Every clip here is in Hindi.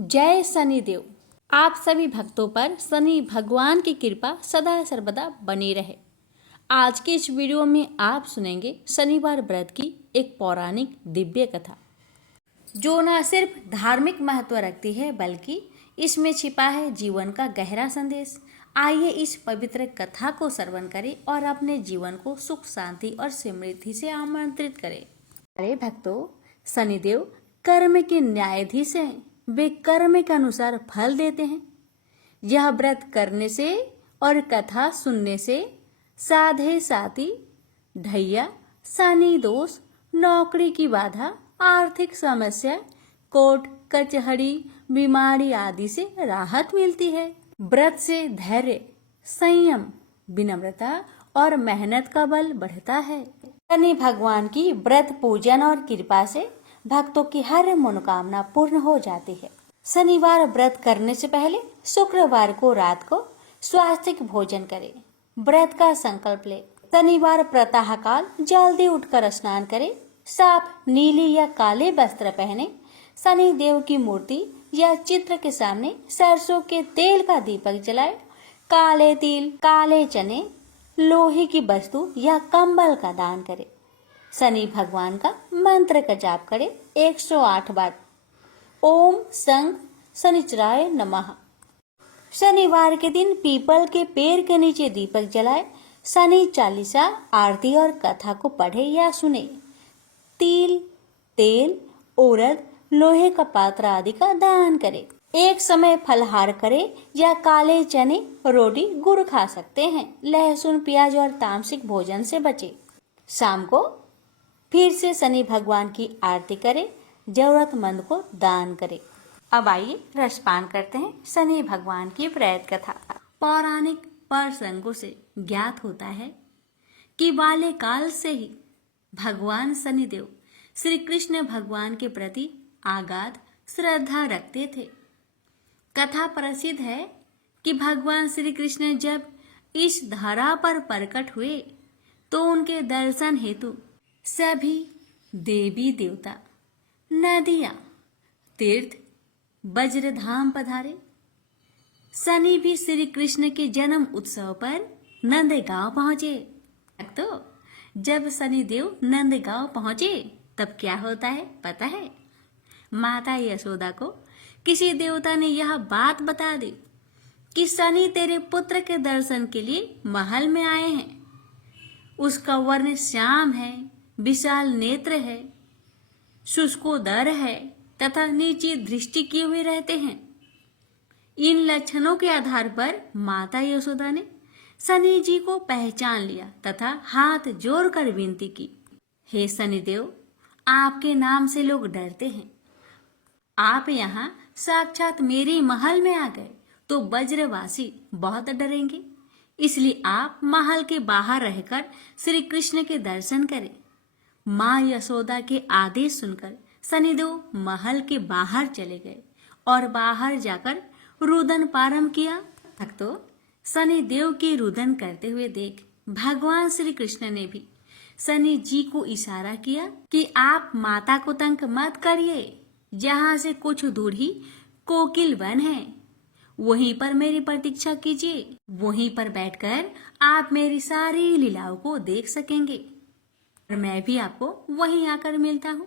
जय शनिदेव। आप सभी भक्तों पर शनि भगवान की कृपा सदा सर्वदा बनी रहे। आज के इस वीडियो में आप सुनेंगे शनिवार व्रत की एक पौराणिक दिव्य कथा, जो न सिर्फ धार्मिक महत्व रखती है बल्कि इसमें छिपा है जीवन का गहरा संदेश। आइए इस पवित्र कथा को श्रवण करें और अपने जीवन को सुख शांति और समृद्धि से आमंत्रित करें। अरे भक्तों, शनिदेव कर्म के न्यायाधीश हैं। वे कर्म के अनुसार फल देते हैं। यह व्रत करने से और कथा सुनने से साधे साथी ढैया, शनि दोष, नौकरी की बाधा, आर्थिक समस्या, कोर्ट कचहरी, बीमारी आदि से राहत मिलती है। व्रत से धैर्य, संयम, विनम्रता और मेहनत का बल बढ़ता है। शनि भगवान की व्रत पूजन और कृपा से भक्तों की हर मनोकामना पूर्ण हो जाती है। शनिवार व्रत करने से पहले शुक्रवार को रात को स्वास्थ्यिक भोजन करें। व्रत का संकल्प ले। शनिवार प्रातः काल जल्दी उठकर स्नान करें। साफ नीली या काले वस्त्र पहने। शनि देव की मूर्ति या चित्र के सामने सरसों के तेल का दीपक जलाए। काले तिल, काले चने, लोहे की वस्तु या कंबल का दान करें। शनि भगवान का मंत्र का जाप करें 108 बार। ओम संग शनिचराय नमः। शनिवार के दिन पीपल के पेड़ के नीचे दीपक जलाए। शनि चालीसा, आरती और कथा को पढ़े या सुने। तिल, तेल, उड़द, लोहे का पात्र आदि का दान करें। एक समय फलहार करें या काले चने, रोटी, गुड़ खा सकते हैं। लहसुन, प्याज और तामसिक भोजन से बचे। शाम को फिर से शनि भगवान की आरती करें। जरूरतमंद को दान करें। अब आइए रसपान करते हैं शनि भगवान की व्रत कथा। पौराणिक प्रसंगों से ज्ञात होता है कि बाल्यकाल से ही भगवान शनिदेव श्री कृष्ण भगवान के प्रति आगाध श्रद्धा रखते थे। कथा प्रसिद्ध है कि भगवान श्री कृष्ण जब इस धरा पर प्रकट हुए तो उनके दर्शन हेतु सभी देवी देवता, नदियां, तीर्थ, वज्रधाम पधारे। शनि भी श्री कृष्ण के जन्म उत्सव पर नंदगांव पहुंचे। तो जब शनि देव नंदगांव पहुंचे तब क्या होता है पता है? माता यशोदा को किसी देवता ने यह बात बता दी कि शनि तेरे पुत्र के दर्शन के लिए महल में आए हैं। उसका वर्ण श्याम है, विशाल नेत्र है, शुष्कोदर है तथा नीची दृष्टि किए हुए रहते हैं। इन लक्षणों के आधार पर माता यशोदा ने शनि जी को पहचान लिया तथा हाथ जोड़कर विनती की, हे शनिदेव, आपके नाम से लोग डरते हैं। आप यहाँ साक्षात मेरे महल में आ गए तो ब्रजवासी बहुत डरेंगे। इसलिए आप महल के बाहर रहकर श्री कृष्ण के दर्शन करें। माँ यशोदा के आदेश सुनकर शनिदेव महल के बाहर चले गए और बाहर जाकर रुदन प्रारंभ किया। भक्तों, शनिदेव के रुदन करते हुए देख भगवान श्री कृष्ण ने भी शनि जी को इशारा किया कि आप माता को तंग मत करिए। जहाँ से कुछ दूर ही कोकिल वन है, वहीं पर मेरी प्रतीक्षा कीजिए। वहीं पर बैठकर आप मेरी सारी लीलाओं को देख सकेंगे और मैं भी आपको वहीं आकर मिलता हूँ।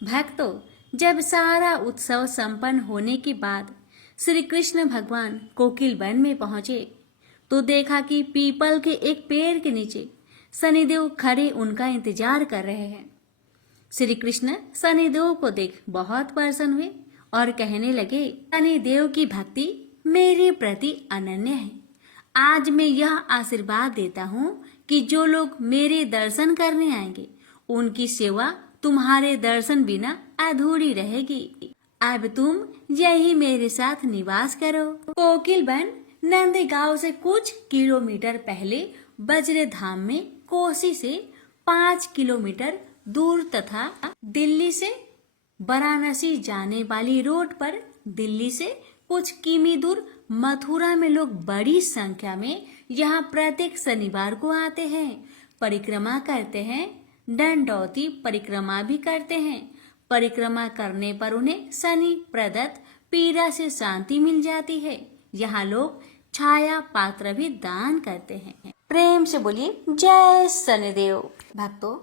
भक्तों, जब सारा उत्सव संपन्न होने के बाद श्री कृष्ण भगवान कोकिल वन में पहुंचे तो देखा कि पीपल के एक पेड़ के नीचे शनिदेव खड़े उनका इंतजार कर रहे हैं। श्री कृष्ण शनिदेव को देख बहुत प्रसन्न हुए और कहने लगे, शनिदेव की भक्ति मेरे प्रति अनन्य है। आज मैं यह आशीर्वाद देता हूँ कि जो लोग मेरे दर्शन करने आएंगे उनकी सेवा तुम्हारे दर्शन बिना अधूरी रहेगी। अब तुम यही मेरे साथ निवास करो। कोकिल वन नंदगांव से कुछ किलोमीटर पहले वज्रधाम में कोसी से 5 किलोमीटर दूर तथा दिल्ली से वाराणसी जाने वाली रोड पर दिल्ली से कुछ किमी दूर मथुरा में लोग बड़ी संख्या में यहाँ प्रत्येक शनिवार को आते हैं, परिक्रमा करते हैं, दंडौती परिक्रमा भी करते हैं। परिक्रमा करने पर उन्हें शनि प्रदत्त पीड़ा से शांति मिल जाती है। यहाँ लोग छाया पात्र भी दान करते हैं। प्रेम से बोलिए जय शनिदेव। भक्तों,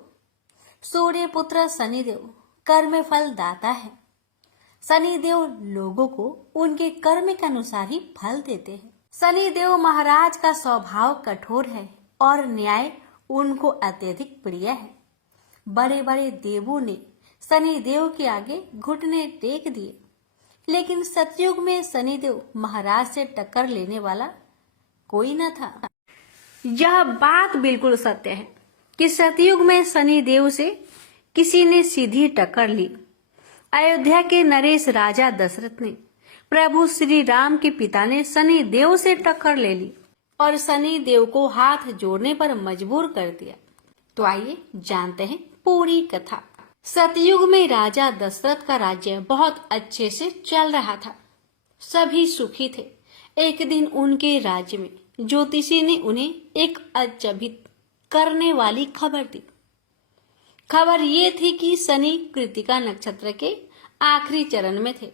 सूर्य पुत्र शनिदेव कर्म फल दाता है। शनिदेव लोगों को उनके कर्म के अनुसार ही फल देते हैं। शनिदेव महाराज का स्वभाव कठोर है और न्याय उनको अत्यधिक प्रिय है। बड़े बड़े देवों ने शनिदेव के आगे घुटने टेक दिए, लेकिन सतयुग में शनिदेव महाराज से टक्कर लेने वाला कोई न था। यह बात बिल्कुल सत्य है कि सतयुग में शनिदेव से किसी ने सीधी टक्कर ली। अयोध्या के नरेश राजा दशरथ ने प्रभु श्री राम के पिता ने शनिदेव से टक्कर ले ली और शनिदेव को हाथ जोड़ने पर मजबूर कर दिया। तो आइए जानते हैं पूरी कथा। सतयुग में राजा दशरथ का राज्य बहुत अच्छे से चल रहा था। सभी सुखी थे। एक दिन उनके राज्य में ज्योतिषी ने उन्हें एक अचंभित करने वाली खबर दी। खबर ये थी कि शनि कृत्तिका नक्षत्र के आखिरी चरण में थे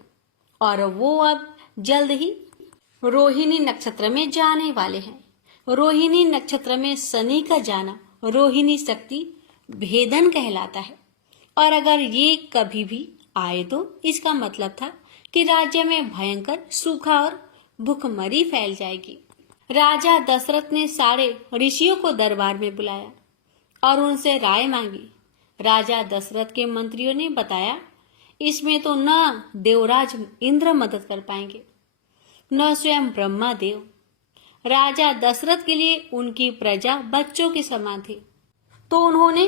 और वो अब जल्द ही रोहिणी नक्षत्र में जाने वाले हैं। रोहिणी नक्षत्र में शनि का जाना रोहिणी शक्ति भेदन कहलाता है और अगर ये कभी भी आए तो इसका मतलब था कि राज्य में भयंकर सूखा और भूखमरी फैल जाएगी। राजा दशरथ ने सारे ऋषियों को दरबार में बुलाया और उनसे राय मांगी। राजा दशरथ के मंत्रियों ने बताया, इसमें तो न देवराज इंद्र मदद कर पाएंगे, न स्वयं ब्रह्मा देव। राजा दशरथ के लिए उनकी प्रजा बच्चों के समान थी, तो उन्होंने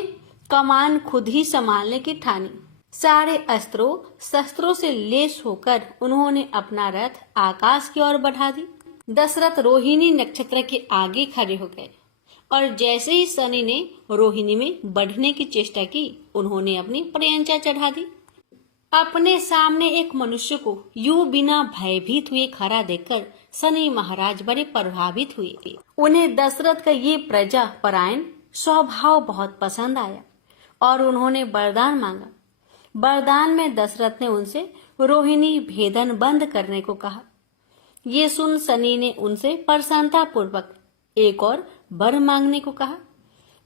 कमान खुद ही संभालने की ठानी। सारे अस्त्रों शस्त्रों से लेस होकर उन्होंने अपना रथ आकाश की ओर बढ़ा दी। दशरथ रोहिणी नक्षत्र के आगे खड़े हो गए और जैसे ही शनि ने रोहिणी में बढ़ने की चेष्टा की, उन्होंने अपनी प्रयंचा चढ़ा दी। अपने सामने एक मनुष्य को यूं बिना भयभीत हुए खड़ा देखकर शनि महाराज बड़े प्रभावित हुए। उन्हें दशरथ का ये प्रजा परायण स्वभाव बहुत पसंद आया और उन्होंने वरदान मांगा। वरदान में दशरथ ने उनसे रोहिणी भेदन बंद करने को कहा। ये सुन शनि ने उनसे प्रसन्नता पूर्वक एक और वर मांगने को कहा।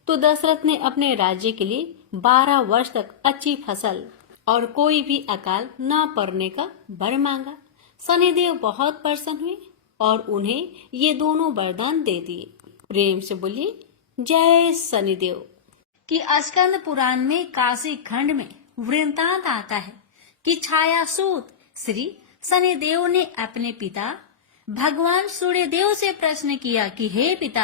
तो दशरथ ने अपने राज्य के लिए 12 वर्ष तक अच्छी फसल और कोई भी अकाल न पड़ने का वर मांगा। शनिदेव बहुत प्रसन्न हुए और उन्हें ये दोनों वरदान दे दिए। प्रेम से बोलिए जय शनिदेव। कि स्कंद पुराण में काशी खंड में वृत्तांत आता है कि छायासूत श्री शनिदेव ने अपने पिता भगवान सूर्यदेव से प्रश्न किया कि हे पिता,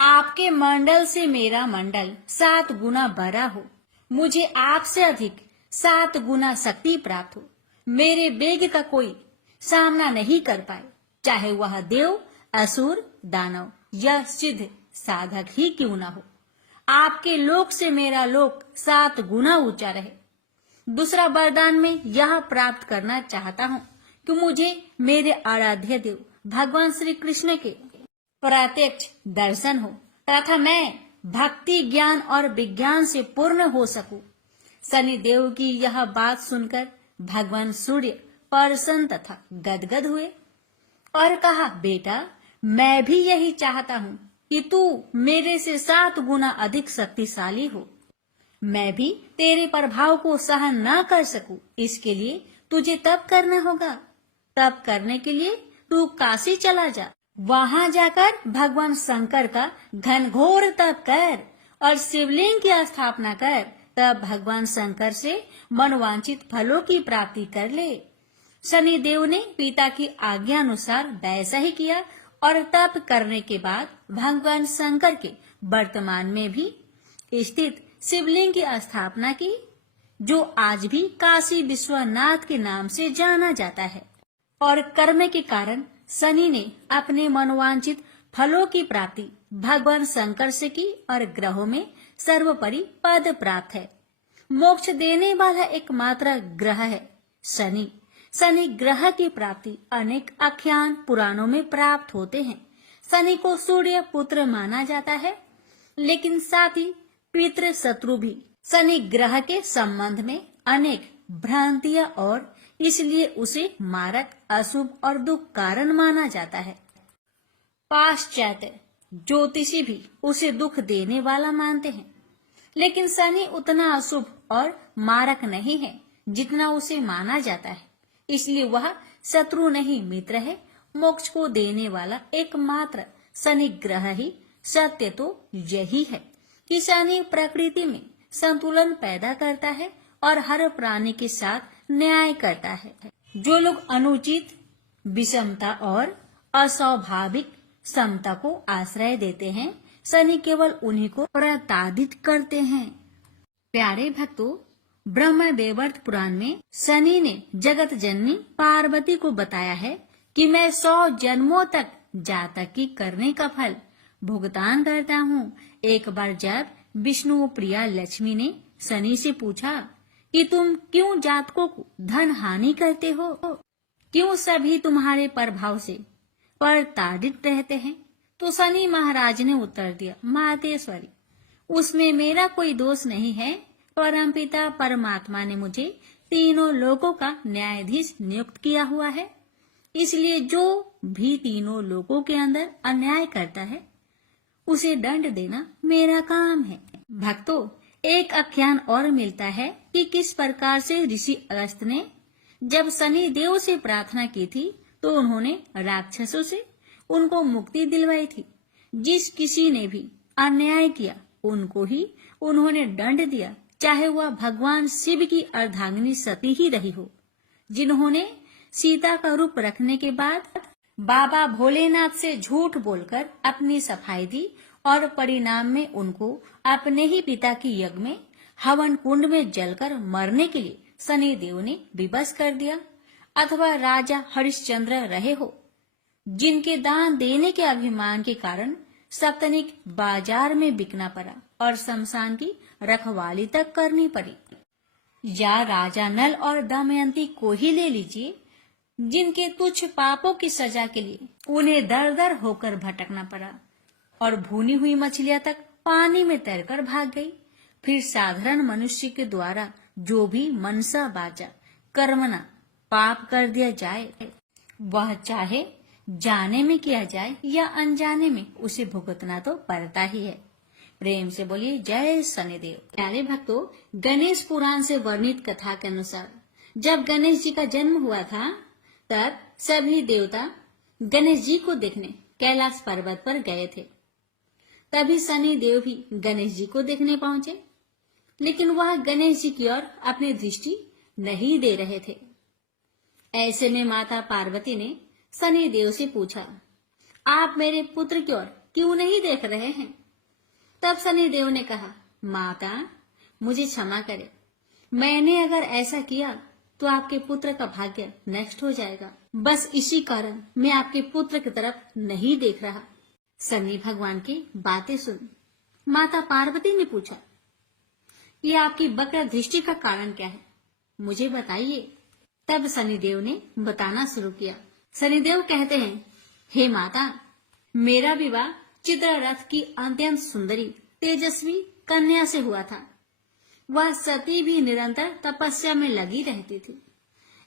आपके मंडल से मेरा मंडल 7 गुना बड़ा हो, मुझे आपसे अधिक 7 गुना शक्ति प्राप्त हो, मेरे वेग का कोई सामना नहीं कर पाए, चाहे वह देव, असुर, दानव या सिद्ध साधक ही क्यों न हो। आपके लोक से मेरा लोक 7 गुना ऊंचा रहे। दूसरा वरदान में यह प्राप्त करना चाहता हूँ कि मुझे मेरे आराध्य देव भगवान श्री कृष्ण के प्रत्यक्ष दर्शन हो तथा मैं भक्ति, ज्ञान और विज्ञान से पूर्ण हो सकूं। शनिदेव की यह बात सुनकर भगवान सूर्य प्रसन्न तथा गदगद हुए और कहा, बेटा, मैं भी यही चाहता हूँ कि तू मेरे से 7 गुना अधिक शक्तिशाली हो। मैं भी तेरे प्रभाव को सहन न कर सकूं, इसके लिए तुझे तप करना होगा। तप करने के लिए तू काशी चला जा। वहां जाकर भगवान शंकर का घनघोर तप कर और शिवलिंग की स्थापना कर। तब भगवान शंकर से मनवांछित फलों की प्राप्ति कर ले। शनिदेव ने पिता की आज्ञा अनुसार वैसा ही किया और तप करने के बाद भगवान शंकर के वर्तमान में भी स्थित शिवलिंग की स्थापना की, जो आज भी काशी विश्वनाथ के नाम से जाना जाता है। और कर्म के कारण शनि ने अपने मनोवांछित फलों की प्राप्ति भगवान शंकर से की और ग्रहों में सर्वोपरि पद प्राप्त है। मोक्ष देने वाला एकमात्र ग्रह है शनि। शनि ग्रह की प्राप्ति अनेक आख्यान पुराणों में प्राप्त होते हैं। शनि को सूर्य पुत्र माना जाता है, लेकिन साथ ही पितृ शत्रु भी। शनि ग्रह के संबंध में अनेक भ्रांतियां और इसलिए उसे मारक, अशुभ और दुख कारण माना जाता है। पाश्चात्य ज्योतिषी भी उसे दुख देने वाला मानते हैं, लेकिन शनि उतना अशुभ और मारक नहीं है जितना उसे माना जाता है। इसलिए वह शत्रु नहीं मित्र है। मोक्ष को देने वाला एकमात्र शनि ग्रह ही सत्य तो यही है कि शनि प्रकृति में संतुलन पैदा करता है और हर प्राणी के साथ न्याय करता है। जो लोग अनुचित, विषमता और अस्वाभाविक समता को आश्रय देते हैं, शनि केवल उन्हीं को प्रताड़ित करते हैं। प्यारे भक्तों, ब्रह्म वैवर्त पुराण में शनि ने जगत जननी पार्वती को बताया है कि मैं 100 जन्मों तक जातक की करने का फल भुगतान करता हूँ। एक बार जब विष्णु प्रिया लक्ष्मी ने शनि से पूछा कि तुम क्यों जातकों को धन हानि करते हो, क्यों सभी तुम्हारे प्रभाव से प्रताड़ित रहते हैं, तो शनि महाराज ने उत्तर दिया, मातेश्वरी, उसमें मेरा कोई दोष नहीं है। परमपिता परमात्मा ने मुझे तीनों लोकों का न्यायाधीश नियुक्त किया हुआ है, इसलिए जो भी तीनों लोकों के अंदर अन्याय करता है उसे दंड देना मेरा काम है। भक्तों, एक आख्यान और मिलता है कि किस प्रकार से ऋषि अगस्त्य ने जब शनि देव से प्रार्थना की थी तो उन्होंने राक्षसों से उनको मुक्ति दिलवाई थी। जिस किसी ने भी अन्याय किया उनको ही उन्होंने दंड दिया, चाहे वह भगवान शिव की अर्धांगिनी सती ही रही हो, जिन्होंने सीता का रूप रखने के बाद बाबा भोलेनाथ से झूठ बोलकर अपनी सफाई दी और परिणाम में उनको अपने ही पिता की यज्ञ में हवन कुंड में जलकर मरने के लिए शनि देव ने विवश कर दिया। अथवा राजा हरिश्चंद्र रहे हो, जिनके दान देने के अभिमान के कारण सप्तनिक बाजार में बिकना पड़ा और शमशान की रखवाली तक करनी पड़ी। या राजा नल और दमयंती को ही ले लीजिए, जिनके तुच्छ पापों की सजा के लिए उन्हें दर दर होकर भटकना पड़ा और भुनी हुई मछलियां तक पानी में तैरकर भाग गई। फिर साधारण मनुष्य के द्वारा जो भी मनसा वाचा कर्मणा पाप कर दिया जाए, वह चाहे जाने में किया जाए या अनजाने में, उसे भुगतना तो पड़ता ही है। प्रेम से बोलिए जय शनिदेव। प्यारे भक्तों, गणेश पुराण से वर्णित कथा के अनुसार जब गणेश जी का जन्म हुआ था तब सभी देवता गणेश जी को देखने कैलाश पर्वत पर गए थे। तभी शनि देव भी गणेश जी को देखने पहुंचे, लेकिन वह गणेश जी की ओर अपनी दृष्टि नहीं दे रहे थे। ऐसे में माता पार्वती ने शनि देव से पूछा, आप मेरे पुत्र की ओर क्यों नहीं देख रहे हैं? तब शनि देव ने कहा, माता मुझे क्षमा करे, मैंने अगर ऐसा किया तो आपके पुत्र का भाग्य नष्ट हो जाएगा। बस इसी कारण मैं आपके पुत्र की तरफ नहीं देख रहा। शनि भगवान की बातें सुन माता पार्वती ने पूछा, ये आपकी वक्र दृष्टि का कारण क्या है, मुझे बताइए। तब शनिदेव ने बताना शुरू किया। शनिदेव कहते हैं, हे माता, मेरा विवाह चित्ररथ की अत्यंत सुंदरी तेजस्वी कन्या से हुआ था। वह सती भी निरंतर तपस्या में लगी रहती थी।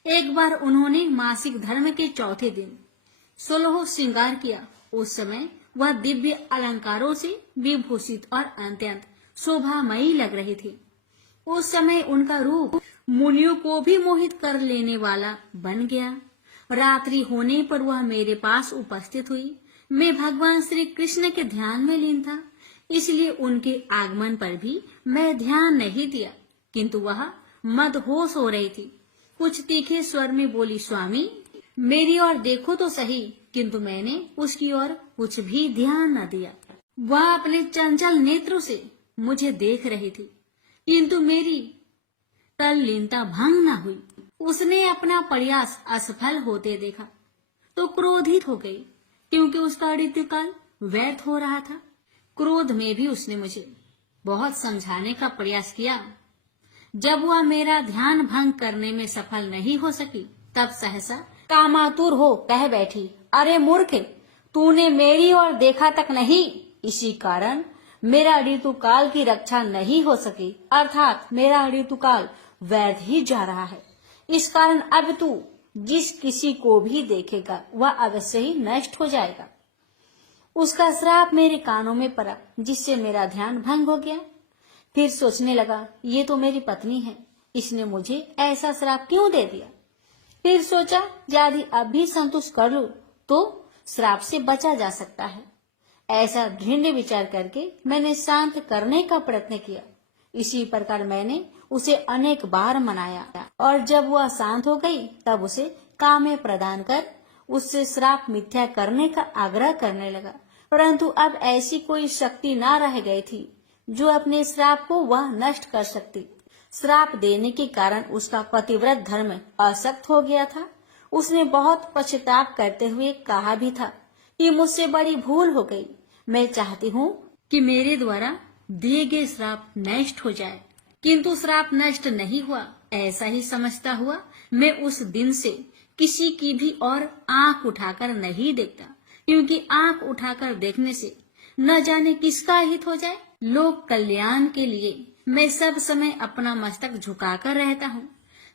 एक बार उन्होंने मासिक धर्म के चौथे दिन 16 श्रृंगार किया। उस समय वह दिव्य अलंकारों से विभूषित और अत्यंत शोभामयी लग रही थी। उस समय उनका रूप मुनियों को भी मोहित कर लेने वाला बन गया। रात्रि होने पर वह मेरे पास उपस्थित हुई। मैं भगवान श्री कृष्ण के ध्यान में लीन था, इसलिए उनके आगमन पर भी मैं ध्यान नहीं दिया, किंतु वह मदहोश हो रही थी। कुछ तीखे स्वर में बोली, स्वामी मेरी ओर देखो तो सही, किंतु मैंने उसकी ओर कुछ भी ध्यान न दिया। वह अपने चंचल नेत्रों से मुझे देख रही थी, किंतु मेरी तल्लीनता भंग न हुई। उसने अपना प्रयास असफल होते देखा तो क्रोधित हो गई, क्योंकि उसका ऋतुकाल व्यर्थ हो रहा था। क्रोध में भी उसने मुझे बहुत समझाने का प्रयास किया। जब वह मेरा ध्यान भंग करने में सफल नहीं हो सकी, तब सहसा कामातुर हो कह बैठी, अरे मूर्ख, तूने मेरी ओर देखा तक नहीं, इसी कारण मेरा ऋतुकाल की रक्षा नहीं हो सकी, अर्थात मेरा ऋतुकाल व्यर्थ ही जा रहा है। इस कारण अब तू जिस किसी को भी देखेगा वह अवश्य ही नष्ट हो जाएगा। उसका श्राप मेरे कानों में पड़ा, जिससे मेरा ध्यान भंग हो गया। फिर सोचने लगा, ये तो मेरी पत्नी है, इसने मुझे ऐसा श्राप क्यों दे दिया। फिर सोचा, यदि अब भी संतुष्ट कर लूं तो श्राप से बचा जा सकता है। ऐसा दृढ़ विचार करके मैंने शांत करने का प्रयत्न किया। इसी प्रकार मैंने उसे अनेक बार मनाया और जब वह शांत हो गई तब उसे काम्य प्रदान कर उससे श्राप मिथ्या करने का आग्रह करने लगा। परंतु अब ऐसी कोई शक्ति न रह गई थी जो अपने श्राप को वह नष्ट कर सकती। श्राप देने के कारण उसका पतिव्रत धर्म असक्त हो गया था। उसने बहुत पश्चाताप करते हुए कहा भी था कि मुझसे बड़ी भूल हो गई। मैं चाहती हूँ कि मेरे द्वारा दिए गए श्राप नष्ट हो जाए, किंतु श्राप नष्ट नहीं हुआ। ऐसा ही समझता हुआ मैं उस दिन से किसी की भी और आंख उठाकर नहीं देखता, क्योंकि आंख उठाकर देखने से न जाने किसका हित हो जाए। लोक कल्याण के लिए मैं सब समय अपना मस्तक झुकाकर रहता हूँ।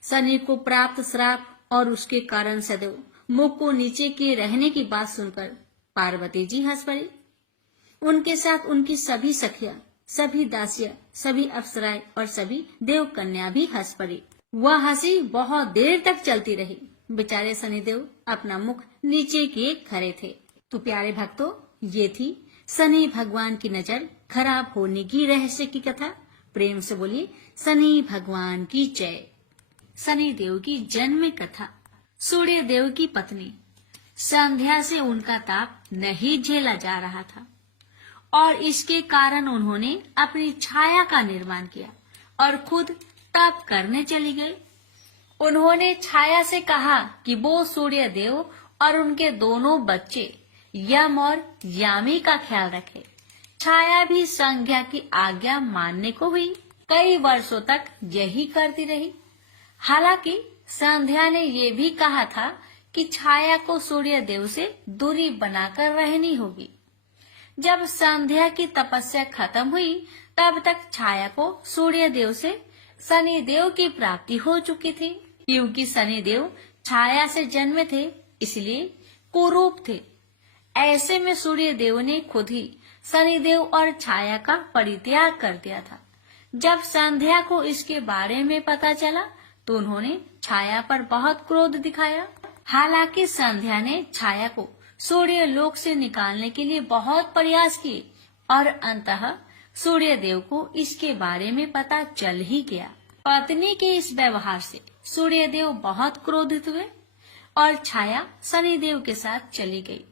शनि को प्राप्त श्राप और उसके कारण सदैव मुख को नीचे किए रहने की बात सुनकर पार्वती जी हंस पड़ी। उनके साथ उनकी सभी सखियां, सभी दासियां, सभी अप्सराएं और सभी देव कन्या भी हंस पड़ी। वह हंसी बहुत देर तक चलती रही। बेचारे शनिदेव अपना मुख नीचे किए खड़े थे। तो प्यारे भक्तों, ये थी शनि भगवान की नजर खराब होने की रहस्य की कथा। प्रेम से बोलिए शनि भगवान की जय। शनि देव की जन्म कथा। सूर्य देव की पत्नी संध्या से उनका ताप नहीं झेला जा रहा था और इसके कारण उन्होंने अपनी छाया का निर्माण किया और खुद तप करने चली गई। उन्होंने छाया से कहा कि वो सूर्य देव और उनके दोनों बच्चे यम और यामी का ख्याल रखे। छाया भी संध्या की आज्ञा मानने को हुई। कई वर्षों तक यही करती रही। हालांकि संध्या ने ये भी कहा था कि छाया को सूर्य देव से दूरी बनाकर रहनी होगी। जब संध्या की तपस्या खत्म हुई तब तक छाया को सूर्य देव से शनि देव की प्राप्ति हो चुकी थी। क्योंकि शनि देव छाया से जन्मे थे, इसलिए कुरूप थे। ऐसे में सूर्य देव ने खुद ही शनिदेव और छाया का परित्याग कर दिया था। जब संध्या को इसके बारे में पता चला तो उन्होंने छाया पर बहुत क्रोध दिखाया। हालांकि संध्या ने छाया को सूर्य लोक से निकालने के लिए बहुत प्रयास किए और अंततः सूर्य देव को इसके बारे में पता चल ही गया। पत्नी के इस व्यवहार से सूर्य देव बहुत क्रोधित हुए और छाया शनिदेव के साथ चली गई।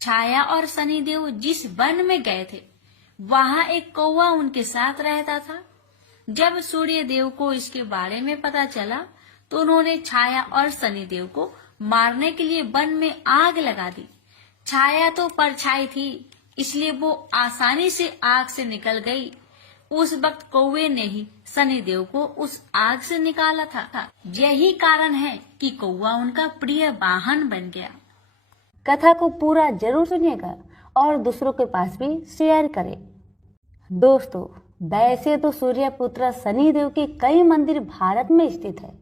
छाया और शनिदेव जिस वन में गए थे वहाँ एक कौवा उनके साथ रहता था। जब सूर्य देव को इसके बारे में पता चला तो उन्होंने छाया और शनिदेव को मारने के लिए वन में आग लगा दी। छाया तो परछाई थी, इसलिए वो आसानी से आग से निकल गई। उस वक्त कौवे ने ही शनिदेव को उस आग से निकाला था। यही कारण है कि कौवा उनका प्रिय वाहन बन गया। कथा को पूरा जरूर सुनिएगा और दूसरों के पास भी शेयर करें। दोस्तों, वैसे तो सूर्य पुत्र शनिदेव के कई मंदिर भारत में स्थित है,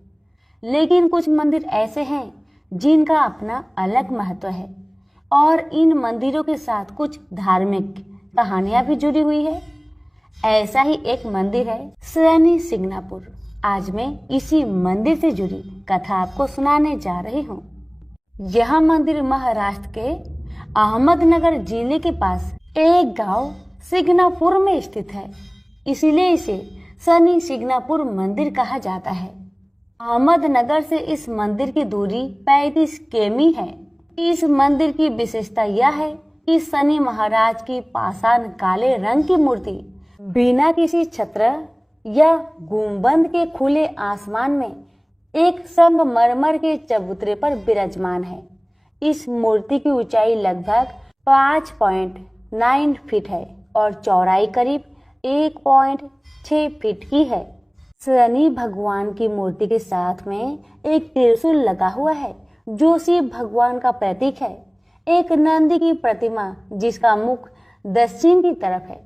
लेकिन कुछ मंदिर ऐसे हैं जिनका अपना अलग महत्व है और इन मंदिरों के साथ कुछ धार्मिक कहानियां भी जुड़ी हुई है। ऐसा ही एक मंदिर है शनि सिंगनापुर। आज मैं इसी मंदिर से जुड़ी कथा आपको सुनाने जा रही हूँ। यह मंदिर महाराष्ट्र के अहमदनगर जिले के पास एक गांव सिंगनापुर में स्थित है, इसीलिए इसे शनि सिंगनापुर मंदिर कहा जाता है। अहमदनगर से इस मंदिर की दूरी 35 किमी है। इस मंदिर की विशेषता यह है कि शनि महाराज की पाषाण काले रंग की मूर्ति बिना किसी छत्र या गुंबद के खुले आसमान में एक संगमरमर के चबूतरे पर विराजमान है। इस मूर्ति की ऊंचाई लगभग 5.9 फीट है और चौड़ाई करीब 1.6 फीट की है। शनि भगवान की मूर्ति के साथ में एक त्रिशूल लगा हुआ है जो शिव भगवान का प्रतीक है। एक नंदी की प्रतिमा जिसका मुख दक्षिण की तरफ है।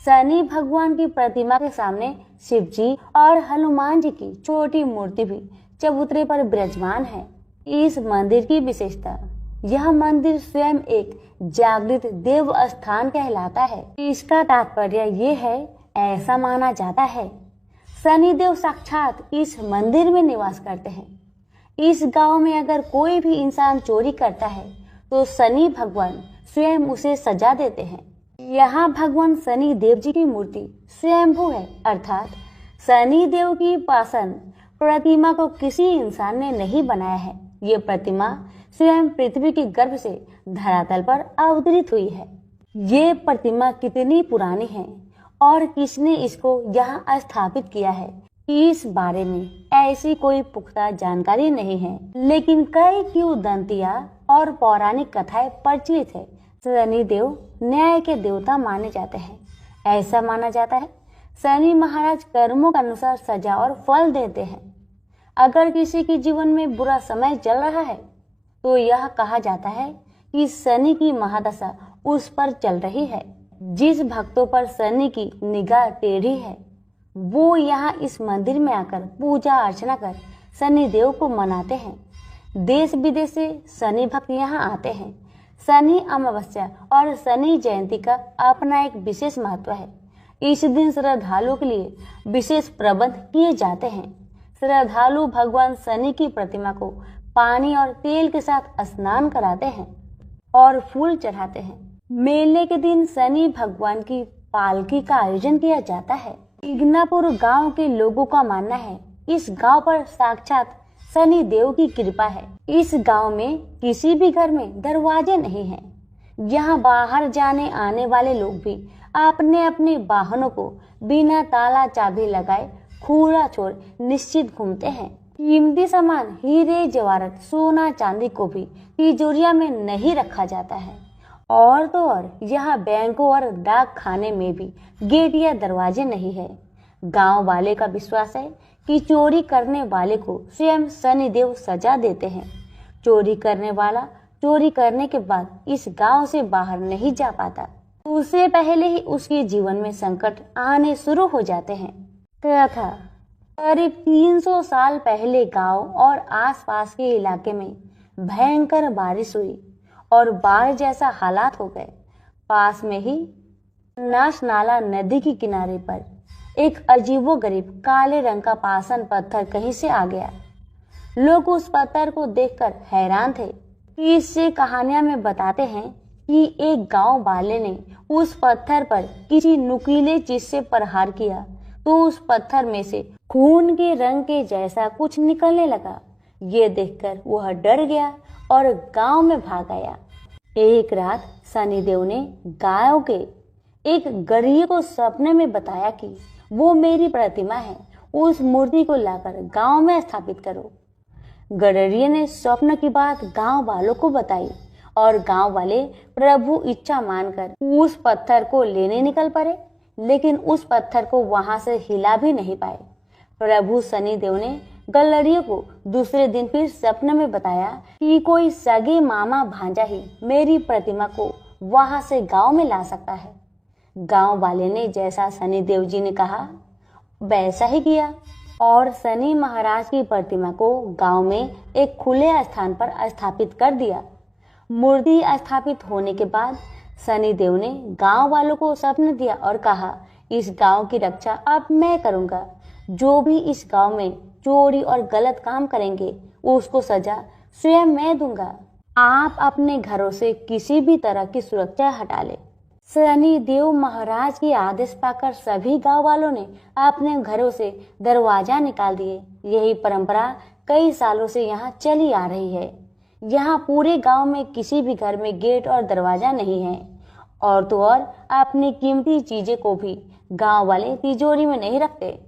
शनि भगवान की प्रतिमा के सामने शिव जी और हनुमान जी की छोटी मूर्ति भी चबूतरे पर विराजमान है। इस मंदिर की विशेषता, यह मंदिर स्वयं एक जागृत देव स्थान कहलाता है। इसका तात्पर्य ये है, ऐसा माना जाता है शनिदेव साक्षात इस मंदिर में निवास करते हैं। इस गांव में अगर कोई भी इंसान चोरी करता है तो शनि भगवान स्वयं उसे सजा देते हैं। यहाँ भगवान शनि देव जी की मूर्ति स्वयंभू है, अर्थात शनि देव की पाषाण प्रतिमा को किसी इंसान ने नहीं बनाया है। ये प्रतिमा स्वयं पृथ्वी के गर्भ से धरातल पर अवतरित हुई है। ये प्रतिमा कितनी पुरानी है और किसने इसको यहाँ स्थापित किया है, इस बारे में ऐसी कोई पुख्ता जानकारी नहीं है, लेकिन कई किंवदंतियां और पौराणिक कथाएं प्रचलित है। शनिदेव न्याय के देवता माने जाते हैं। ऐसा माना जाता है शनि महाराज कर्मों के अनुसार सजा और फल देते हैं। अगर किसी के जीवन में बुरा समय चल रहा है तो यह कहा जाता है कि शनि की महादशा उस पर चल रही है। जिस भक्तों पर शनि की निगाह टेढ़ी है वो यहाँ इस मंदिर में आकर पूजा अर्चना कर शनि देव को मनाते हैं। देश विदेश से शनि भक्त यहाँ आते हैं। शनि अमावस्या और शनि जयंती का अपना एक विशेष महत्व है। इस दिन श्रद्धालुओं के लिए विशेष प्रबंध किए जाते हैं। श्रद्धालु भगवान शनि की प्रतिमा को पानी और तेल के साथ स्नान कराते हैं और फूल चढ़ाते हैं। मेले के दिन शनि भगवान की पालकी का आयोजन किया जाता है। इग्नापुर गांव के लोगों का मानना है इस गांव पर साक्षात शनि देव की कृपा है। इस गांव में किसी भी घर में दरवाजे नहीं हैं। यहाँ बाहर जाने आने वाले लोग भी अपने अपने वाहनों को बिना ताला चाबी लगाए खुला छोड़ निश्चित घूमते हैं। कीमती सामान हीरे जवाहरात सोना चांदी को भी तिजोरिया में नहीं रखा जाता है। और तो और यहाँ बैंकों और डाक खाने में भी गेट या दरवाजे नहीं है। गांव वाले का विश्वास है कि चोरी करने वाले को स्वयं शनि देव सजा देते हैं। चोरी करने वाला चोरी करने के बाद इस गांव से बाहर नहीं जा पाता। उससे पहले ही उसके जीवन में संकट आने शुरू हो जाते हैं। कथा, करीब 300 साल पहले गांव और आसपास के इलाके में भयंकर बारिश हुई और बाढ़ जैसा हालात हो गए। पास में ही नाश नाला नदी के किनारे पर एक अजीबोगरीब काले रंग का पाषाण पत्थर कहीं से आ गया। लोग उस पत्थर को देखकर हैरान थे। इससे कहानियां में बताते हैं कि एक गांव वाले ने उस पत्थर पर किसी नुकीले चीज से प्रहार किया तो उस पत्थर में से खून के रंग के जैसा कुछ निकलने लगा। ये देखकर वह डर गया और गांव में भाग आया। एक रात शनिदेव ने गायों के एक गरीब को सपने में बताया कि वो मेरी प्रतिमा है, उस मूर्ति को लाकर गांव में स्थापित करो। गडरिये ने स्वप्न की बात गांव वालों को बताई और गांव वाले प्रभु इच्छा मानकर उस पत्थर को लेने निकल पड़े, लेकिन उस पत्थर को वहां से हिला भी नहीं पाए। प्रभु शनिदेव ने गडरिये को दूसरे दिन फिर सपने में बताया कि कोई सगे मामा भांजा ही मेरी प्रतिमा को वहां से गांव में ला सकता है। गांव वाले ने जैसा शनिदेव जी ने कहा वैसा ही किया और शनि महाराज की प्रतिमा को गांव में एक खुले स्थान पर स्थापित कर दिया। मूर्ति स्थापित होने के बाद शनिदेव ने गांव वालों को स्वप्न दिया और कहा, इस गांव की रक्षा अब मैं करूंगा। जो भी इस गांव में चोरी और गलत काम करेंगे उसको सजा स्वयं मैं दूंगा। आप अपने घरों से किसी भी तरह की सुरक्षा हटा ले। शनि देव महाराज के आदेश पाकर सभी गांव वालों ने अपने घरों से दरवाजा निकाल दिए। यही परंपरा कई सालों से यहाँ चली आ रही है। यहाँ पूरे गांव में किसी भी घर में गेट और दरवाजा नहीं है। और तो और अपनी कीमती चीजें को भी गांव वाले तिजोरी में नहीं रखते।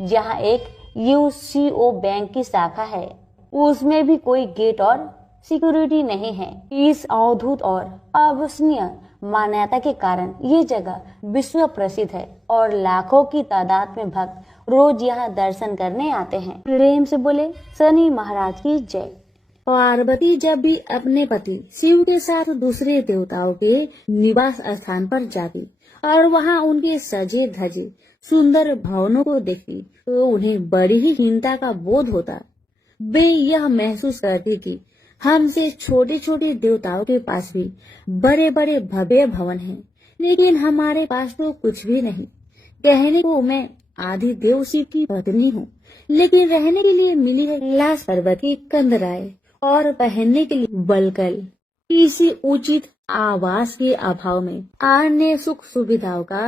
यहाँ एक यूसीओ बैंक की शाखा है, उसमें भी कोई गेट और सिक्योरिटी नहीं है। इस अद्भुत और अविश्वसनीय मान्यता के कारण ये जगह विश्व प्रसिद्ध है और लाखों की तादाद में भक्त रोज यहाँ दर्शन करने आते हैं। प्रेम से बोले शनि महाराज की जय। पार्वती जब भी अपने पति शिव के साथ दूसरे देवताओं के निवास स्थान पर जाती और वहाँ उनके सजे धजे सुंदर भवनों को देखती तो उन्हें बड़ी ही चिंता का बोध होता। वे यह महसूस करती थी, हमसे छोटे छोटे देवताओं के पास भी बड़े बड़े भव्य भवन हैं, लेकिन हमारे पास तो कुछ भी नहीं। कहने को मैं आदि देव शिव की पत्नी हूँ, लेकिन रहने के लिए मिली है कैलाश पर्वत की कंदराएं और पहनने के लिए बलकल। किसी उचित आवास के अभाव में अन्य सुख सुविधाओं का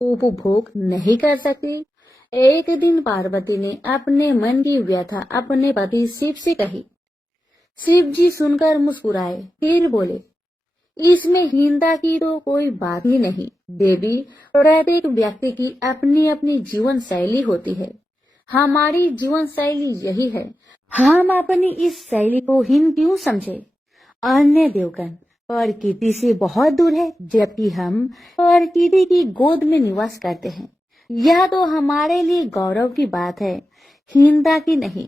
उपभोग नहीं कर सकती। एक दिन पार्वती ने अपने मन की व्यथा अपने पति शिव से कही। शिव जी सुनकर मुस्कुराए, फिर बोले, इसमें हीनता की तो कोई बात ही नहीं देवी। प्रत्येक व्यक्ति की अपनी अपनी जीवन शैली होती है। हमारी जीवन शैली यही है, हम अपनी इस शैली को हीन क्यों समझे। अन्य देवगण प्रकृति से बहुत दूर है, जबकि हम प्रकृति की गोद में निवास करते हैं। यह तो हमारे लिए गौरव की बात है, हीनता की नहीं।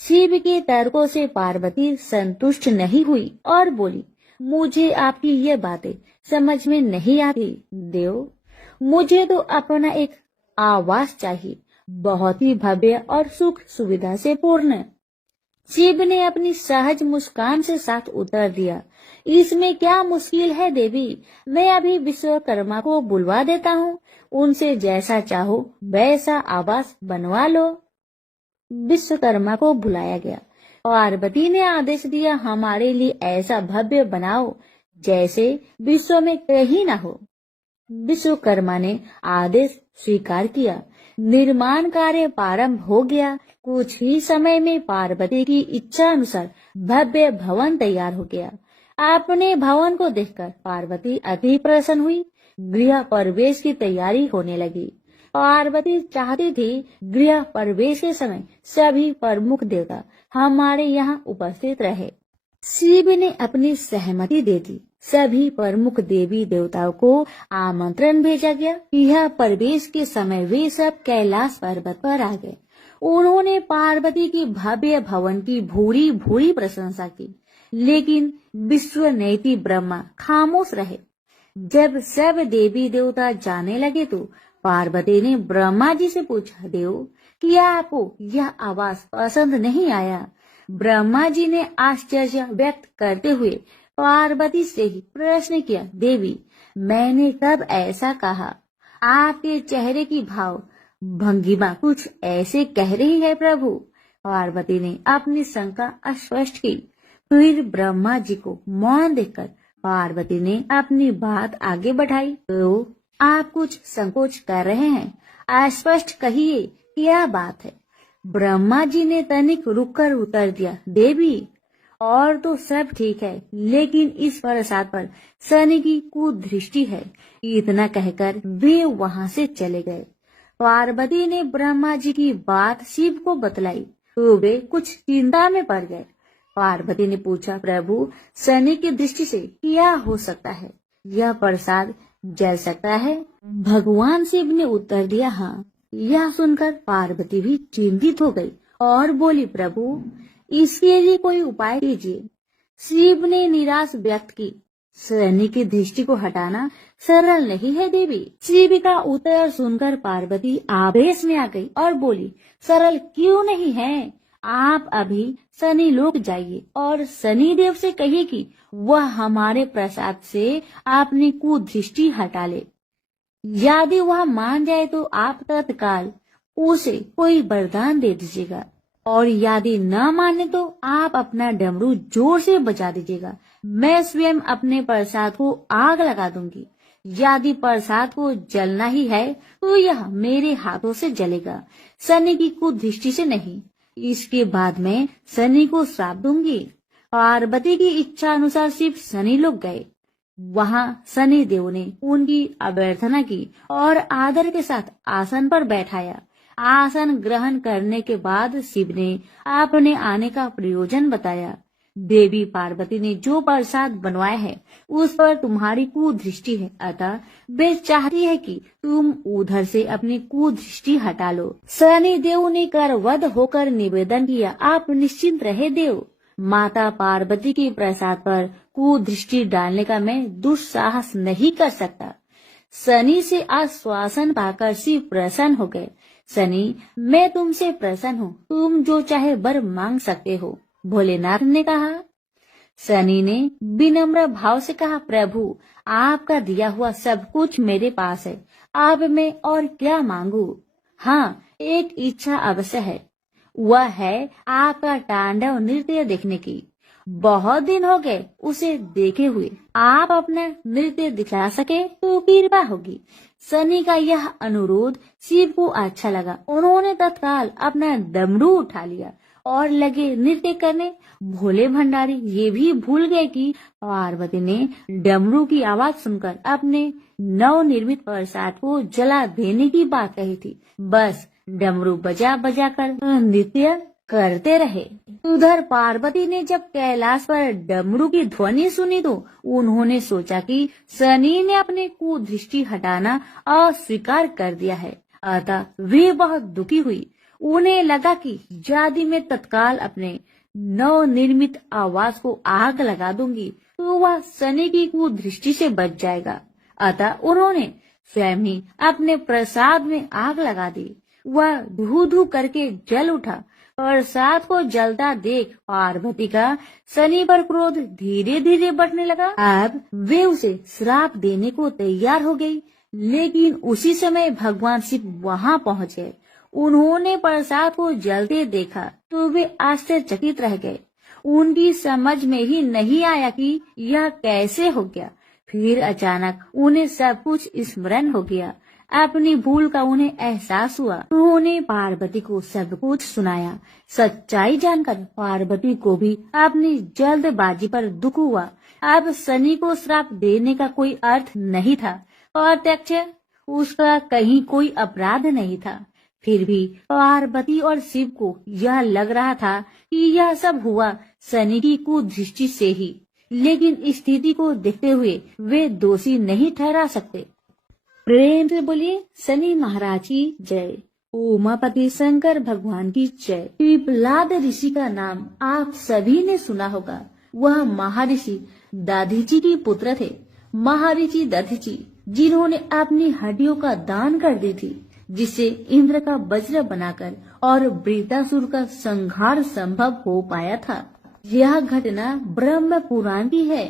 शिव के तर्कों से पार्वती संतुष्ट नहीं हुई और बोली, मुझे आपकी ये बातें समझ में नहीं आती देव। मुझे तो अपना एक आवास चाहिए, बहुत ही भव्य और सुख सुविधा से पूर्ण। शिव ने अपनी सहज मुस्कान से साथ उत्तर दिया, इसमें क्या मुश्किल है देवी। मैं अभी विश्वकर्मा को बुलवा देता हूँ, उनसे जैसा चाहो वैसा आवास बनवा लो। विश्वकर्मा को बुलाया गया। पार्वती ने आदेश दिया, हमारे लिए ऐसा भव्य बनाओ जैसे विश्व में कहीं न हो। विश्वकर्मा ने आदेश स्वीकार किया। निर्माण कार्य प्रारंभ हो गया। कुछ ही समय में पार्वती की इच्छा अनुसार भव्य भवन तैयार हो गया। अपने भवन को देखकर पार्वती अति प्रसन्न हुई। गृह प्रवेश की तैयारी होने लगी। पार्वती चाहती थी गृह प्रवेश के समय सभी प्रमुख देवता हमारे यहाँ उपस्थित रहे। शिव ने अपनी सहमति दे दी। सभी प्रमुख देवी देवताओं को आमंत्रण भेजा गया। यह प्रवेश के समय वे सब कैलाश पर्वत पर आ गए। उन्होंने पार्वती की भव्य भवन की भूरी भूरी प्रशंसा की, लेकिन विश्वनेत्री ब्रह्मा खामोश रहे। जब सब देवी देवता जाने लगे तो पार्वती ने ब्रह्मा जी से पूछा, देव क्या आपको यह आवास पसंद नहीं आया। ब्रह्मा जी ने आश्चर्य व्यक्त करते हुए पार्वती से ही प्रश्न किया, देवी मैंने कब ऐसा कहा। आपके चेहरे की भाव भंगिमा कुछ ऐसे कह रही है प्रभु। पार्वती ने अपनी शंका स्पष्ट की। फिर ब्रह्मा जी को मौन देखकर पार्वती ने अपनी बात आगे बढ़ाई। तो आप कुछ संकोच कर रहे हैं, स्पष्ट कहिए क्या बात है। ब्रह्मा जी ने तनिक रुककर उत्तर दिया, देवी और तो सब ठीक है, लेकिन इस प्रसाद पर शनि की कुदृष्टि है। इतना कहकर वे वहां से चले गए। पार्वती ने ब्रह्मा जी की बात शिव को बतलाई तो वे कुछ चिंता में पड़ गए। पार्वती ने पूछा, प्रभु शनि की दृष्टि से क्या हो सकता है, यह प्रसाद जल सकता है। भगवान शिव ने उत्तर दिया, हाँ। यह सुनकर पार्वती भी चिंतित हो गई और बोली, प्रभु इसके लिए कोई उपाय कीजिए। शिव ने निराश व्यक्त की, शनि की दृष्टि को हटाना सरल नहीं है देवी। शिव का उत्तर सुनकर पार्वती आवेश में आ गई और बोली, सरल क्यों नहीं है। आप अभी शनि लोक जाइए और शनि देव से कहिए कि वह हमारे प्रसाद से अपनी कुदृष्टि हटा ले। यदि वह मान जाए तो आप तत्काल उसे कोई वरदान दे दीजिएगा, और यदि न माने तो आप अपना डमरू जोर से बजा दीजिएगा। मैं स्वयं अपने प्रसाद को आग लगा दूंगी। यदि प्रसाद को जलना ही है तो यह मेरे हाथों से जलेगा, शनि की कुदृष्टि से नहीं। इसके बाद मैं शनि को श्राप दूंगी। पार्वती की इच्छा अनुसार शिव शनि लोग गए। वहां शनि देव ने उनकी अभ्यर्थना की और आदर के साथ आसन पर बैठाया। आसन ग्रहण करने के बाद शिव ने अपने आने का प्रयोजन बताया। देवी पार्वती ने जो प्रसाद बनवाया है उस पर तुम्हारी कुदृष्टि है, अतः वे चाहती है कि तुम उधर से अपनी कुदृष्टि हटा लो। शनि देव ने करवध होकर निवेदन किया, आप निश्चिंत रहे देव। माता पार्वती के प्रसाद पर कुदृष्टि डालने का मैं दुस्साहस नहीं कर सकता। शनि से आश्वासन पाकर शिव प्रसन्न हो गए। शनि, मैं तुमसे प्रसन्न हूँ, तुम जो चाहे वर मांग सकते हो, भोलेनाथ ने कहा। शनि ने विनम्र भाव से कहा, प्रभु, आपका दिया हुआ सब कुछ मेरे पास है, अब मैं और क्या मांगू। हाँ, एक इच्छा अवश्य है, वह है आपका तांडव नृत्य देखने की। बहुत दिन हो गए उसे देखे हुए, आप अपना नृत्य दिखा सके तो कृपा होगी। शनि का यह अनुरोध शिव को अच्छा लगा। उन्होंने तत्काल अपना डमरू उठा लिया और लगे नृत्य करने। भोले भंडारी ये भी भूल गए कि पार्वती ने डमरू की आवाज सुनकर अपने नवनिर्मित प्रसाद को जला देने की बात कही थी। बस डमरू बजा बजा कर नृत्य करते रहे। उधर पार्वती ने जब कैलाश पर डमरू की ध्वनि सुनी तो उन्होंने सोचा कि शनि ने अपने कुदृष्टि हटाना अस्वीकार कर दिया है, अतः वे बहुत दुखी हुई। उन्हें लगा कि यदि मैं तत्काल अपने नवनिर्मित आवास को आग लगा दूंगी तो वह शनि की कुदृष्टि से बच जाएगा। अतः उन्होंने स्वयं ही अपने प्रसाद में आग लगा दी। वह धू धू करके जल उठा। प्रसाद को जलता देख पार्वती का शनि पर क्रोध धीरे धीरे बढ़ने लगा। अब वे उसे श्राप देने को तैयार हो गई, लेकिन उसी समय भगवान शिव वहां पहुँच गए। उन्होंने प्रसाद को जलते देखा तो वे आश्चर्यचकित रह गए। उनकी समझ में ही नहीं आया कि यह कैसे हो गया। फिर अचानक उन्हें सब कुछ स्मरण हो गया। अपनी भूल का उन्हें एहसास हुआ। उन्होंने पार्वती को सब कुछ सुनाया। सच्चाई जानकर पार्वती को भी अपनी जल्दबाजी पर दुख हुआ। अब शनि को श्राप देने का कोई अर्थ नहीं था। प्रत्यक्ष उसका कहीं कोई अपराध नहीं था। फिर भी पार्वती और शिव को यह लग रहा था कि यह सब हुआ शनि की कुदृष्टि से ही, लेकिन स्थिति को देखते हुए वे दोषी नहीं ठहरा सकते। प्रेम से बोलिए शनि महाराज की जय। उमापति शंकर भगवान की जय। पिपलाद ऋषि का नाम आप सभी ने सुना होगा। वह महर्षि दधीचि के पुत्र थे। महर्षि दधीचि जिन्होंने अपनी हड्डियों का दान कर दी थी, जिससे इंद्र का वज्र बनाकर और वृतासुर का संहार संभव हो पाया था। यह घटना ब्रह्म पुराण की है।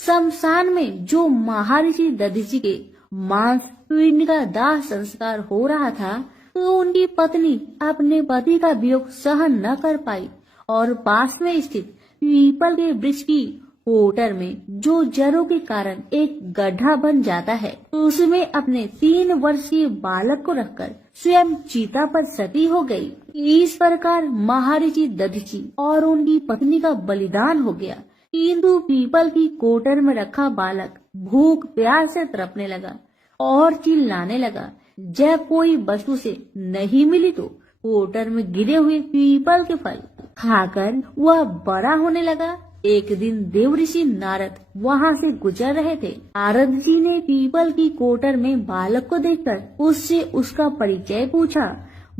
शमशान में जो महर्षि दधीचि के मांस पिंड का दाह संस्कार हो रहा था, तो उनकी पत्नी अपने पति का वियोग सहन न कर पाई और पास में स्थित पीपल के वृक्ष की कोटर में जो जड़ों के कारण एक गड्ढा बन जाता है, उसमें अपने 3 वर्षीय बालक को रखकर स्वयं चीता पर सती हो गई। इस प्रकार महर्षि दधीचि और उनकी पत्नी का बलिदान हो गया। किंतु पीपल की कोटर में रखा बालक भूख प्यास से तड़पने लगा और चिल्लाने लगा। जब कोई वस्तु से नहीं मिली तो कोटर में गिरे हुए पीपल के फल खाकर वह बड़ा होने लगा। एक दिन देवऋषि नारद वहां से गुजर रहे थे। नारद जी ने पीपल की कोटर में बालक को देखकर उससे उसका परिचय पूछा।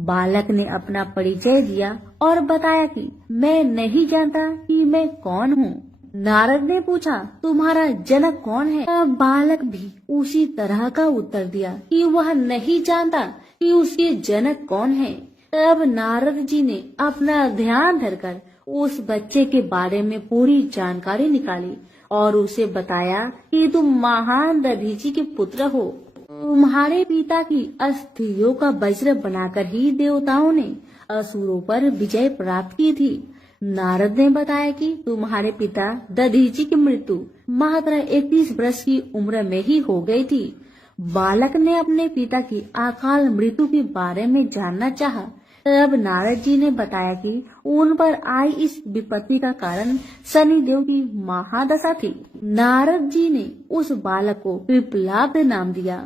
बालक ने अपना परिचय दिया और बताया कि मैं नहीं जानता कि मैं कौन हूँ। नारद ने पूछा, तुम्हारा जनक कौन है? बालक भी उसी तरह का उत्तर दिया कि वह नहीं जानता कि उसके जनक कौन है। तब नारद जी ने अपना ध्यान धरकर उस बच्चे के बारे में पूरी जानकारी निकाली और उसे बताया कि तुम महान दधीचि के पुत्र हो। तुम्हारे पिता की अस्थियों का वज्र बनाकर ही देवताओं ने असुरों पर विजय प्राप्त की थी। नारद ने बताया कि तुम्हारे पिता दधीचि की मृत्यु मात्र 31 वर्ष की उम्र में ही हो गई थी। बालक ने अपने पिता की अकाल मृत्यु के बारे में जानना चाहा। तब नारद जी ने बताया कि उन पर आई इस विपत्ति का कारण शनिदेव की महादशा थी। नारद जी ने उस बालक को पिपलाद नाम दिया,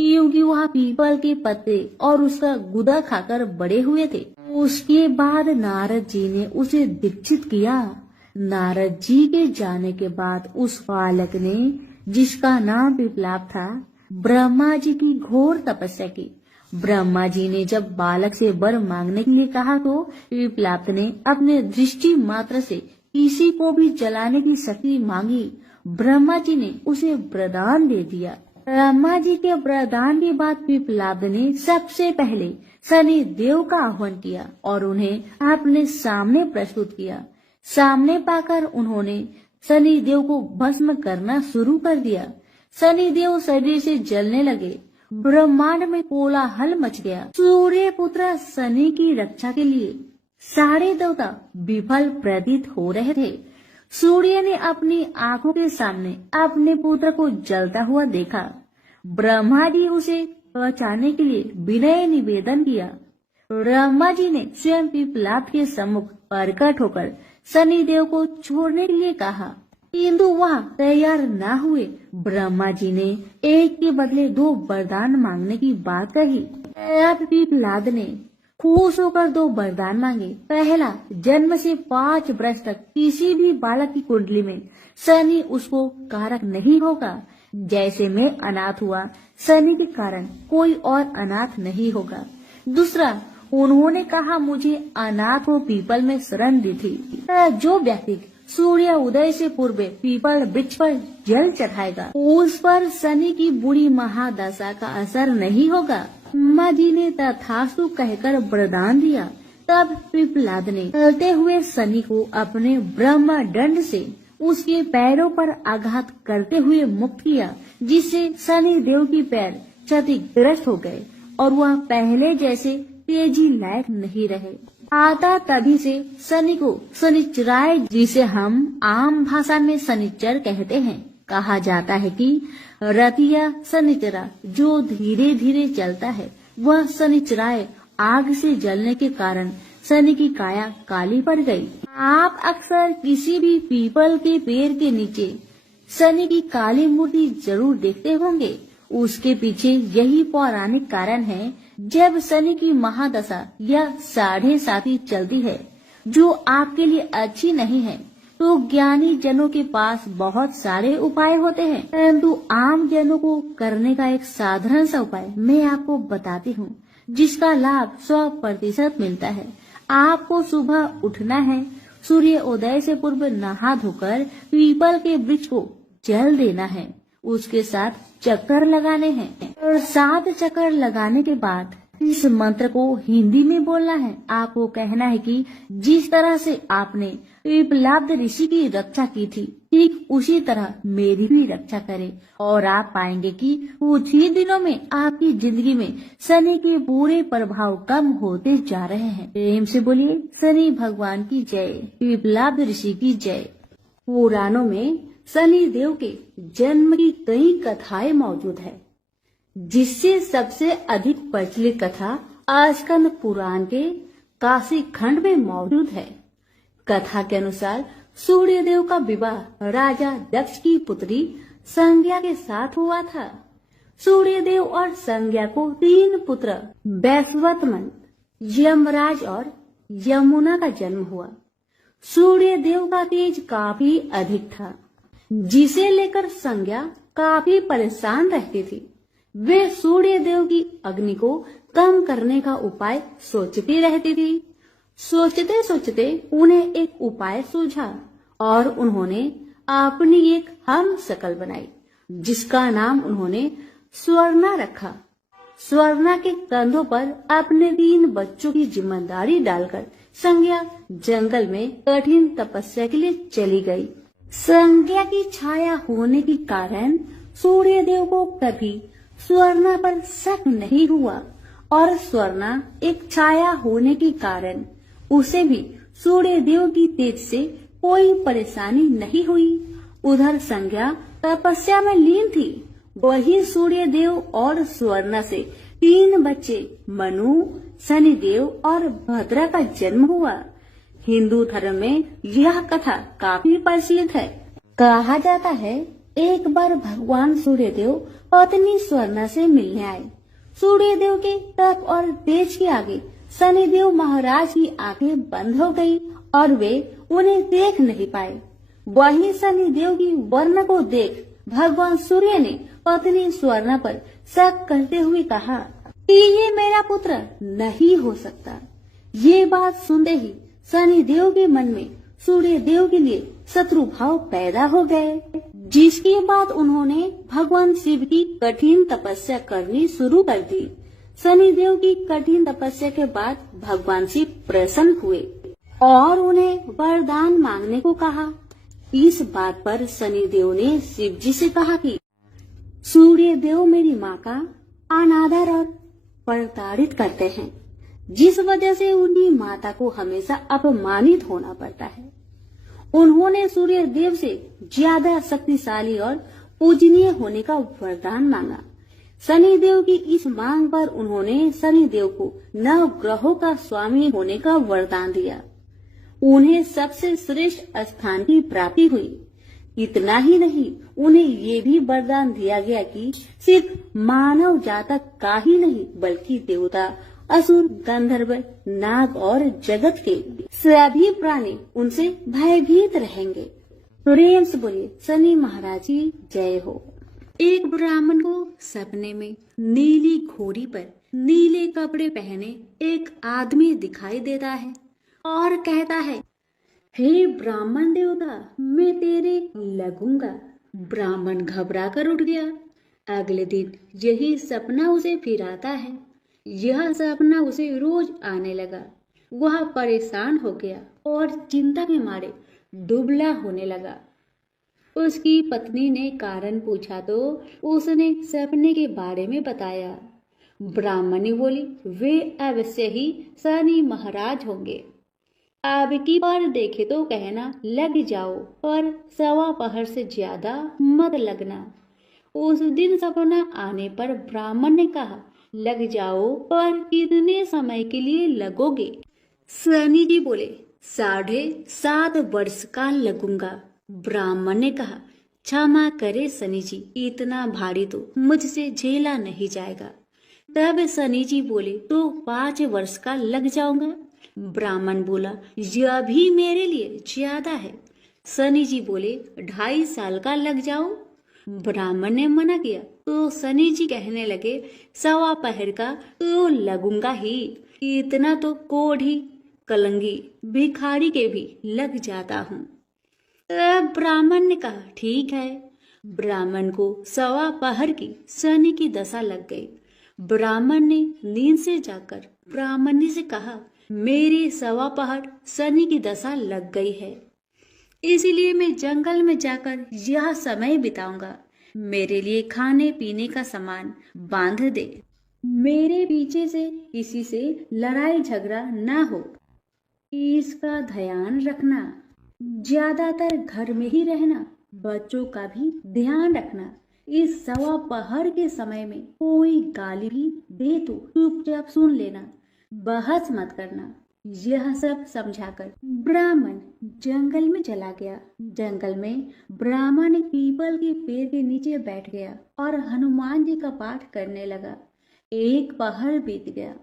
क्योंकि वह पीपल के पत्ते और उसका गुदा खाकर बड़े हुए थे। उसके बाद नारद जी ने उसे दीक्षित किया। नारद जी के जाने के बाद उस बालक ने, जिसका नाम पिपलाद था, ब्रह्मा जी की घोर तपस्या की। ब्रह्मा जी ने जब बालक से वर मांगने के लिए कहा तो पिपलाद ने अपने दृष्टि मात्र से किसी को भी जलाने की शक्ति मांगी। ब्रह्मा जी ने उसे वरदान दे दिया। ब्रह्मा जी के वरदान के बाद पिप्पलाद ने सबसे पहले शनि देव का आह्वान किया और उन्हें अपने सामने प्रस्तुत किया। सामने पाकर उन्होंने शनि देव को भस्म करना शुरू कर दिया। शनि देव शरीर से जलने लगे। ब्रह्मांड में कोलाहल मच गया। सूर्य पुत्र शनि की रक्षा के लिए सारे देवता विफल प्रतीत हो रहे थे। सूर्य ने अपनी आंखों के सामने अपने पुत्र को जलता हुआ देखा। ब्रह्मा जी उसे बचाने के लिए विनय निवेदन किया। ब्रह्मा जी ने स्वयं पिप्पलाद के सम्मुख प्रकट होकर शनि देव को छोड़ने के लिए कहा, किंतु वह तैयार न हुए। ब्रह्मा जी ने एक के बदले 2 वरदान मांगने की बात कही। अब पिप्पलाद ने खुश होकर 2 वरदान मांगे। पहला, जन्म से 5 वर्ष तक किसी भी बालक की कुंडली में शनि उसको कारक नहीं होगा। जैसे मैं अनाथ हुआ, शनि के कारण कोई और अनाथ नहीं होगा। दूसरा, उन्होंने कहा मुझे अनाथ को पीपल में शरण दी थी। जो व्यक्ति सूर्य उदय से पूर्व पीपल वृक्ष पर जल चढ़ाएगा उस पर शनि की बुरी महादशा का असर नहीं होगा। ब्रह्मा जी ने तथास्तु कहकर वरदान दिया। तब पिप्पलाद ने चलते हुए शनि को अपने ब्रह्म दंड से उसके पैरों पर आघात करते हुए मुक्त किया, जिससे शनि देव की पैर क्षतिग्रस्त हो गए और वह पहले जैसे तेजी लायक नहीं रहे। आता तभी से शनि को शनिचराय, जिसे हम आम भाषा में शनिचर कहते हैं, कहा जाता है कि रतिया शनिचरा जो धीरे धीरे चलता है, वह शनिचराय आग से जलने के कारण शनि की काया काली पड़ गई। आप अक्सर किसी भी पीपल के पेड़ के नीचे शनि की काली मूर्ति जरूर देखते होंगे। उसके पीछे यही पौराणिक कारण है। जब शनि की महादशा या 7.5 चलती है, जो आपके लिए अच्छी नहीं है, तो ज्ञानी जनों के पास बहुत सारे उपाय होते हैं, परंतु आम जनों को करने का एक साधारण सा उपाय मैं आपको बताती हूँ, जिसका लाभ 100% मिलता है। आपको सुबह उठना है, सूर्य उदय से पूर्व नहा धोकर पीपल के वृक्ष को जल देना है, उसके साथ चक्कर लगाने हैं और 7 चक्कर लगाने के बाद इस मंत्र को हिंदी में बोलना है। आपको कहना है कि जिस तरह से आपने पिप्पलाद ऋषि की रक्षा की थी, ठीक उसी तरह मेरी भी रक्षा करें, और आप पाएंगे कि कुछ ही दिनों में आपकी जिंदगी में शनि के बुरे प्रभाव कम होते जा रहे हैं। प्रेम से बोलिए शनि भगवान की जय, पिप्पलाद ऋषि की जय। पुराणों में शनि देव के जन्म की कई कथाएं मौजूद है, जिससे सबसे अधिक प्रचलित कथा स्कंद पुराण के काशी खंड में मौजूद है। कथा के अनुसार सूर्य देव का विवाह राजा दक्ष की पुत्री संज्ञा के साथ हुआ था। सूर्य देव और संज्ञा को 3 पुत्र वैश्वतमन, यमराज और यमुना का जन्म हुआ। सूर्य देव का तेज काफी अधिक था, जिसे लेकर संज्ञा काफी परेशान रहती थी। वे सूर्य देव की अग्नि को कम करने का उपाय सोचती रहती थी। सोचते सोचते उन्हें एक उपाय सूझा और उन्होंने अपनी एक हम शकल बनाई, जिसका नाम उन्होंने स्वर्णा रखा। स्वर्णा के कंधों पर अपने 3 बच्चों की जिम्मेदारी डालकर संज्ञा जंगल में कठिन तपस्या के लिए चली गई। संज्ञा की छाया होने के कारण सूर्य देव को कभी स्वर्णा पर शक नहीं हुआ और स्वर्णा एक छाया होने के कारण उसे भी सूर्य देव की तेज से कोई परेशानी नहीं हुई। उधर संज्ञा तपस्या में लीन थी। वही सूर्य देव और स्वर्णा से 3 बच्चे मनु, शनिदेव और भद्रा का जन्म हुआ। हिंदू धर्म में यह कथा काफी प्रसिद्ध है। कहा जाता है एक बार भगवान सूर्यदेव पत्नी स्वर्णा से मिलने आए। सूर्यदेव के तप और तेज के आगे शनिदेव महाराज की आंखें बंद हो गई और वे उन्हें देख नहीं पाए। वही शनिदेव की वर्ण को देख भगवान सूर्य ने पत्नी स्वर्णा पर शक करते हुए कहा कि ये मेरा पुत्र नहीं हो सकता। ये बात सुनते ही शनिदेव के मन में सूर्य देव के लिए शत्रु भाव पैदा हो गए। जिसके बाद उन्होंने भगवान शिव की कठिन तपस्या करनी शुरू कर दी। शनिदेव की कठिन तपस्या के बाद भगवान शिव प्रसन्न हुए और उन्हें वरदान मांगने को कहा। इस बात पर शनिदेव ने शिव जी से कहा कि सूर्य देव मेरी माँ का अनादर और प्रताड़ित करते हैं, जिस वजह से उनकी माता को हमेशा अपमानित होना पड़ता है। उन्होंने सूर्य देव से ज्यादा शक्तिशाली और पूजनीय होने का वरदान मांगा। शनिदेव की इस मांग पर उन्होंने शनिदेव को नव ग्रहों का स्वामी होने का वरदान दिया। उन्हें सबसे श्रेष्ठ स्थान की प्राप्ति हुई। इतना ही नहीं, उन्हें ये भी वरदान दिया गया कि सिर्फ मानव जातक का ही नहीं बल्कि देवता, असुर, गंधर्व, नाग और जगत के सभी प्राणी उनसे भयभीत रहेंगे। प्रेम से बोलिए शनि महाराज की जय हो। एक ब्राह्मण को सपने में नीली घोड़ी पर नीले कपड़े पहने एक आदमी दिखाई देता है और कहता है, हे ब्राह्मण देवता, मैं तेरे लगूंगा। ब्राह्मण घबरा कर उठ गया। अगले दिन यही सपना उसे फिर आता है। यह सपना उसे रोज आने लगा। वह परेशान हो गया और चिंता के मारे दुबला होने लगा। उसकी पत्नी ने कारण पूछा तो उसने सपने के बारे में बताया। ब्राह्मणी बोली, वे अवश्य ही शनि महाराज होंगे। अब की बार देखे तो कहना लग जाओ, पर सवा पहर से ज्यादा मत लगना। उस दिन सपना आने पर ब्राह्मण ने कहा, लग जाओ, पर कितने समय के लिए लगोगे? शनि जी बोले, 7.5 वर्ष का लगूंगा। ब्राह्मण ने कहा, क्षमा करे शनि जी, इतना भारी तो मुझसे झेला नहीं जाएगा। तब शनि जी बोले, तो 5 वर्ष का लग जाऊंगा। ब्राह्मण बोला, यह भी मेरे लिए ज्यादा है। शनि जी बोले, 2.5 साल का लग जाओ। ब्राह्मण ने मना किया तो शनि जी कहने लगे, सवा पहर का तो लगूंगा ही, इतना तो कोढ़ी, कलंगी, भिखारी के भी लग जाता हूँ। तब ब्राह्मण ने कहा, ठीक है। ब्राह्मण को सवा पहर की शनि की दशा लग गई। ब्राह्मण ने नींद से जाकर ब्राह्मणी से कहा, मेरी सवा पहर शनि की दशा लग गई है, इसीलिए मैं जंगल में जाकर यह समय बिताऊंगा। मेरे लिए खाने पीने का सामान बांध दे। मेरे पीछे से किसी से लड़ाई झगड़ा ना हो, इसका ध्यान रखना। ज्यादातर घर में ही रहना, बच्चों का भी ध्यान रखना। इस सवा पहर के समय में कोई गाली भी दे तो चुपचाप सुन लेना, बहस मत करना। यह सब समझाकर ब्राह्मण जंगल में चला गया। जंगल में ब्राह्मण एक पीपल के पेड़ के नीचे बैठ गया और हनुमान जी का पाठ करने लगा। 1 पहर बीत गया।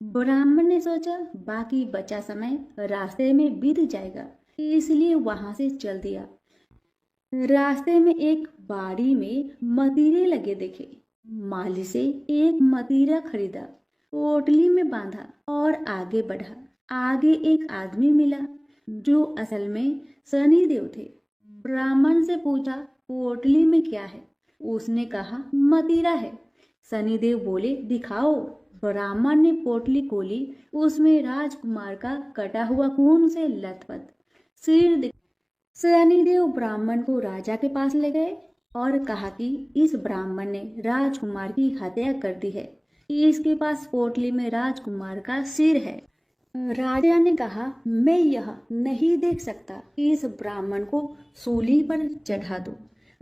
ब्राह्मण ने सोचा बाकी बचा समय रास्ते में बीत जाएगा, इसलिए वहां से चल दिया। रास्ते में एक बाड़ी में मतीरे लगे देखे। माली से एक मतीरा खरीदा, पोटली में बांधा और आगे बढ़ा। आगे एक आदमी मिला जो असल में शनिदेव थे। ब्राह्मण से पूछा, पोटली में क्या है? उसने कहा, मतीरा है। शनिदेव बोले, दिखाओ। ब्राह्मण ने पोटली खोली। उसमें राजकुमार का कटा हुआ खून से लथपथ सिर। शनिदेव ब्राह्मण को राजा के पास ले गए और कहा कि इस ब्राह्मण ने राजकुमार की हत्या कर दी है, इसके पास पोटली में राजकुमार का सिर है। राजा ने कहा, मैं यह नहीं देख सकता, इस ब्राह्मण को सूली पर चढ़ा दो।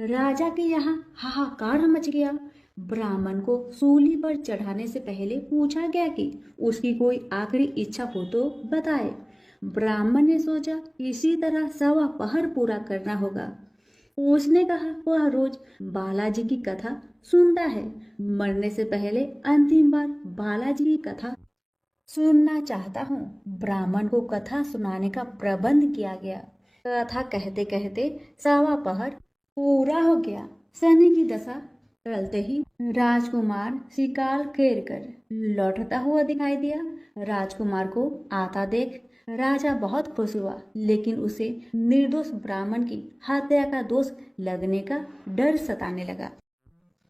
राजा के यहाँ हाहाकार मच गया। ब्राह्मण को सूली पर चढ़ाने से पहले पूछा गया कि उसकी कोई आखिरी इच्छा हो तो बताए। ब्राह्मण ने सोचा इसी तरह सवा पहर पूरा करना होगा। उसने कहा, वह रोज बालाजी की कथा सुनता है, मरने से पहले अंतिम बार बालाजी की कथा सुनना चाहता हूँ। ब्राह्मण को कथा सुनाने का प्रबंध किया गया। कथा कहते कहते सवा पहर पूरा हो गया। शनि की दशा टलते ही राजकुमार शिकार खेल कर लौटता हुआ दिखाई दिया। राजकुमार को आता देख राजा बहुत खुश हुआ, लेकिन उसे निर्दोष ब्राह्मण की हत्या का दोष लगने का डर सताने लगा।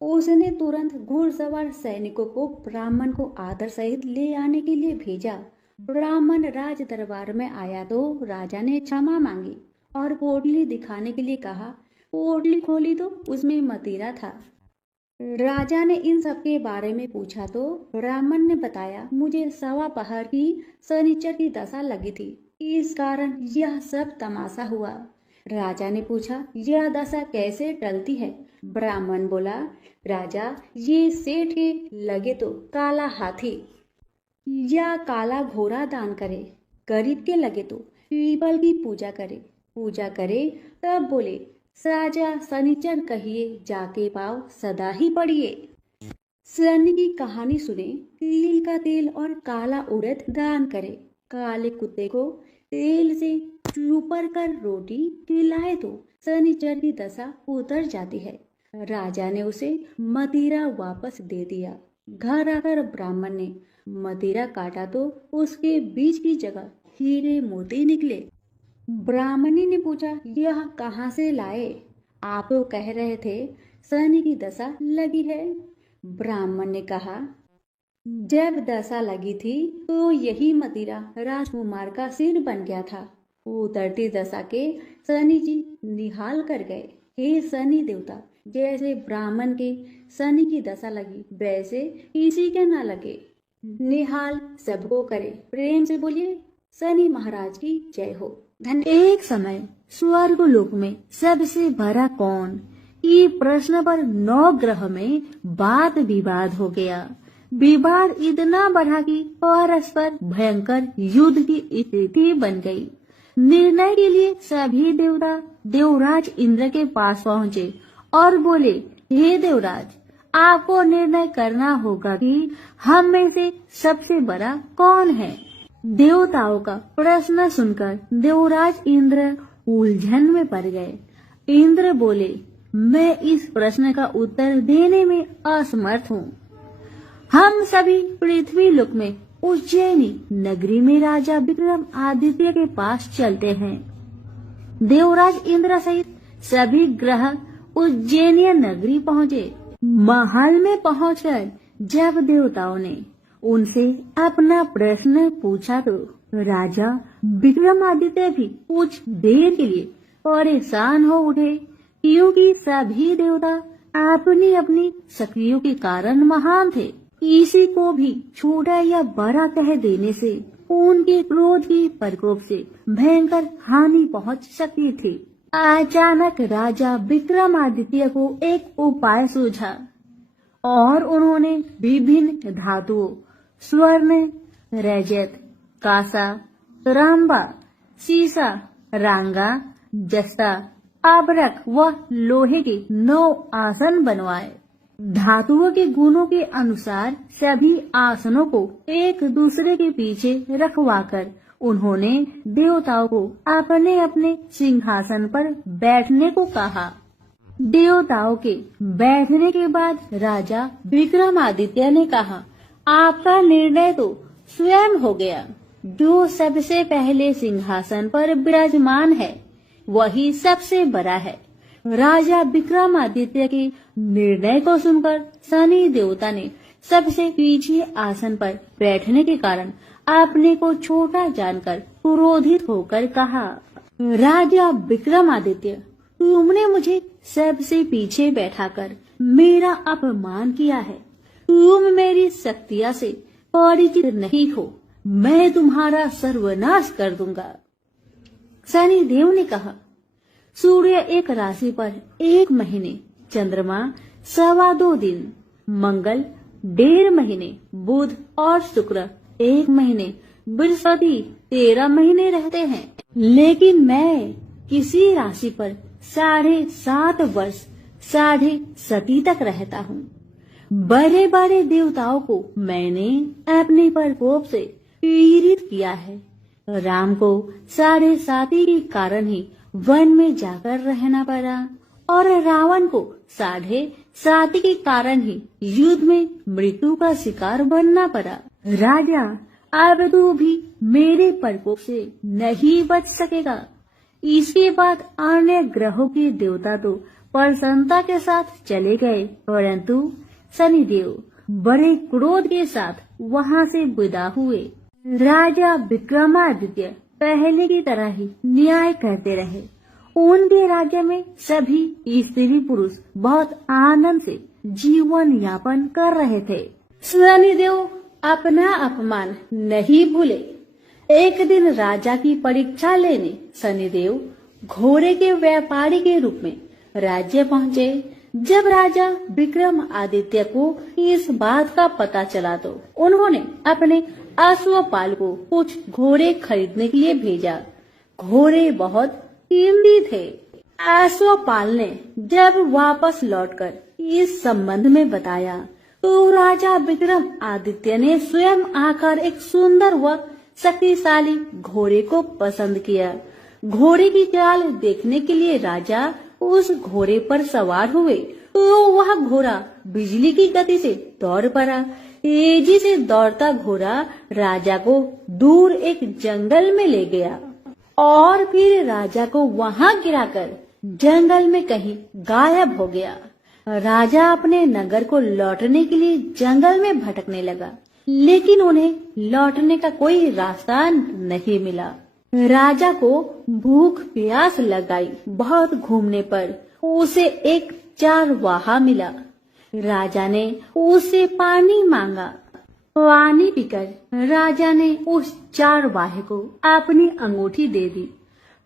उसने तुरंत घुड़सवार सैनिकों को ब्राह्मण को आदर सहित ले आने के लिए भेजा। ब्राह्मण राज दरबार में आया तो राजा ने क्षमा मांगी और पोटली दिखाने के लिए कहा। पोटली खोली तो उसमें मदिरा था। राजा ने इन सब के बारे में पूछा तो ब्राह्मण ने बताया, मुझे सवा पहर की शनिचर की दशा लगी थी, इस कारण यह सब तमाशा हुआ। राजा ने पूछा, यह दशा कैसे टलती है? ब्राह्मण बोला, राजा, ये सेठ के लगे तो काला हाथी या काला घोड़ा दान करे, गरीब के लगे तो पीपल की पूजा करे। तब बोले, राजा शनिचर कहिए, जाके पाव सदा ही पड़िए। शनि की कहानी सुने, तिल का तेल और काला उड़द दान करे, काले कुत्ते को तेल से चूपर कर रोटी खिलाए तो शनिचर की दशा उतर जाती है। राजा ने उसे मदिरा वापस दे दिया। घर आकर ब्राह्मण ने मदिरा काटा तो उसके बीज की जगह हीरे मोती निकले। ब्राह्मणी ने पूछा, यह कहाँ से लाए? आप तो कह रहे थे शनि की दशा लगी है। ब्राह्मण ने कहा, जब दशा लगी थी तो यही मदिरा राजकुमार का सिर बन गया था। उतरती दशा के शनि जी निहाल कर गए। हे शनि देवता, जैसे ब्राह्मण के शनि की दशा लगी, वैसे किसी के ना लगे। निहाल सबको करे। प्रेम से बोलिए, शनि महाराज की जय हो। एक समय स्वर्ग लोक में सबसे बड़ा कौन, ये प्रश्न पर 9 ग्रह में वाद विवाद हो गया। विवाद इतना बढ़ा कि परस्पर भयंकर युद्ध की स्थिति बन गई। निर्णय के लिए सभी देवता देवराज इंद्र के पास पहुँचे और बोले, हे देवराज, आपको निर्णय करना होगा कि हम में से सबसे बड़ा कौन है। देवताओं का प्रश्न सुनकर देवराज इंद्र उलझन में पड़ गए। इंद्र बोले, मैं इस प्रश्न का उत्तर देने में असमर्थ हूँ। हम सभी पृथ्वी लोक में उज्जैनी नगरी में राजा विक्रम आदित्य के पास चलते हैं। देवराज इंद्र सहित सभी ग्रह उज्जैनी नगरी पहुँचे। महल में पहुंचकर जब देवताओं ने उनसे अपना प्रश्न पूछा तो राजा विक्रमादित्य भी कुछ देर के लिए परेशान हो उठे, क्योंकि सभी देवता अपनी अपनी शक्तियों के कारण महान थे। किसी को भी छोटा या बड़ा कह देने से उनके क्रोध के प्रकोप से भयंकर हानि पहुंच सकती थी। अचानक राजा विक्रमादित्य को एक उपाय सूझा और उन्होंने विभिन्न धातुओं स्वर्ण, रजत, कांसा, तांबा, सीसा, रांगा, जस्ता, आभरक व लोहे के 9 आसन बनवाए। धातुओं के गुणों के अनुसार सभी आसनों को एक दूसरे के पीछे रखवाकर उन्होंने देवताओं को अपने अपने सिंहासन पर बैठने को कहा। देवताओं के बैठने के बाद राजा विक्रमादित्य ने कहा, आपका निर्णय तो स्वयं हो गया। जो सबसे पहले सिंहासन पर विराजमान है वही सबसे बड़ा है। राजा विक्रमादित्य के निर्णय को सुनकर शनि देवता ने सबसे पीछे आसन पर बैठने के कारण अपने को छोटा जानकर क्रोधित होकर कहा, राजा विक्रमादित्य, तुमने मुझे सबसे पीछे बैठाकर मेरा अपमान किया है। तुम मेरी शक्तियाँ से परिचित नहीं हो, मैं तुम्हारा सर्वनाश कर दूंगा। शनि देव ने कहा, सूर्य एक राशि पर 1 महीने, चंद्रमा 2.25 दिन, मंगल 1.5 महीने, बुध और शुक्र 1 महीने, बृहस्पति 13 महीने रहते हैं। लेकिन मैं किसी राशि पर 7.5 वर्ष 7.5 तक रहता हूँ। बड़े बड़े देवताओं को मैंने अपने प्रकोप से पीड़ित किया है। राम को 7.5 के कारण ही वन में जाकर रहना पड़ा और रावण को 7.5 के कारण ही युद्ध में मृत्यु का शिकार बनना पड़ा। राजा, अब तू भी मेरे प्रकोप से नहीं बच सकेगा। इसके बाद अन्य ग्रहों के देवता तो प्रसन्नता के साथ चले गए, परंतु शनिदेव बड़े क्रोध के साथ वहां से विदा हुए। राजा विक्रमादित्य पहले की तरह ही न्याय करते रहे। उनके राज्य में सभी स्त्री पुरुष बहुत आनंद से जीवन यापन कर रहे थे। शनिदेव अपना अपमान नहीं भूले। एक दिन राजा की परीक्षा लेने शनिदेव घोड़े के व्यापारी के रूप में राज्य पहुँचे। जब राजा विक्रमादित्य को इस बात का पता चला तो उन्होंने अपने अश्वपाल को कुछ घोड़े खरीदने के लिए भेजा। घोड़े बहुत कीमती थे। अश्वपाल ने जब वापस लौटकर इस संबंध में बताया तो राजा विक्रमादित्य ने स्वयं आकर एक सुंदर व शक्तिशाली घोड़े को पसंद किया। घोड़े की चाल देखने के लिए राजा उस घोड़े पर सवार हुए तो वह घोड़ा बिजली की गति से दौड़ पड़ा। तेजी से दौड़ता घोड़ा राजा को दूर एक जंगल में ले गया और फिर राजा को वहां गिराकर जंगल में कहीं गायब हो गया। राजा अपने नगर को लौटने के लिए जंगल में भटकने लगा, लेकिन उन्हें लौटने का कोई रास्ता नहीं मिला। राजा को भूख प्यास लगाई। बहुत घूमने पर उसे एक चारवाहा मिला। राजा ने उससे पानी मांगा। पानी पीकर राजा ने उस चारवाहे को अपनी अंगूठी दे दी।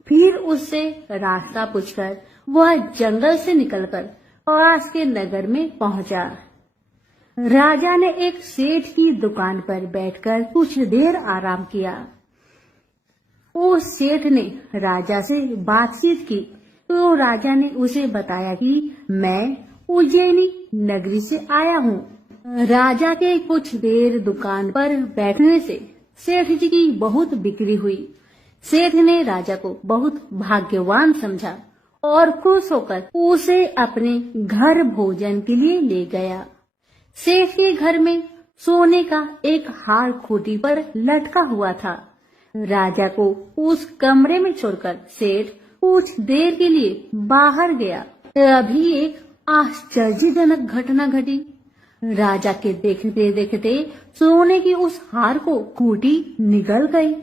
फिर उससे रास्ता पूछकर वह जंगल से निकलकर पास के नगर में पहुंचा। राजा ने एक सेठ की दुकान पर बैठकर कुछ देर आराम किया। उस सेठ ने राजा से बातचीत की तो राजा ने उसे बताया कि मैं उज्जैनी नगरी से आया हूँ। राजा के कुछ देर दुकान पर बैठने से सेठ जी की बहुत बिक्री हुई। सेठ ने राजा को बहुत भाग्यवान समझा और खुश होकर उसे अपने घर भोजन के लिए ले गया। सेठ के घर में सोने का एक हार खूंटी पर लटका हुआ था। राजा को उस कमरे में छोड़कर सेठ कुछ देर के लिए बाहर गया। अभी एक आश्चर्यजनक घटना घटी। राजा के देखते देखते सोने की उस हार को खूंटी निगल गई।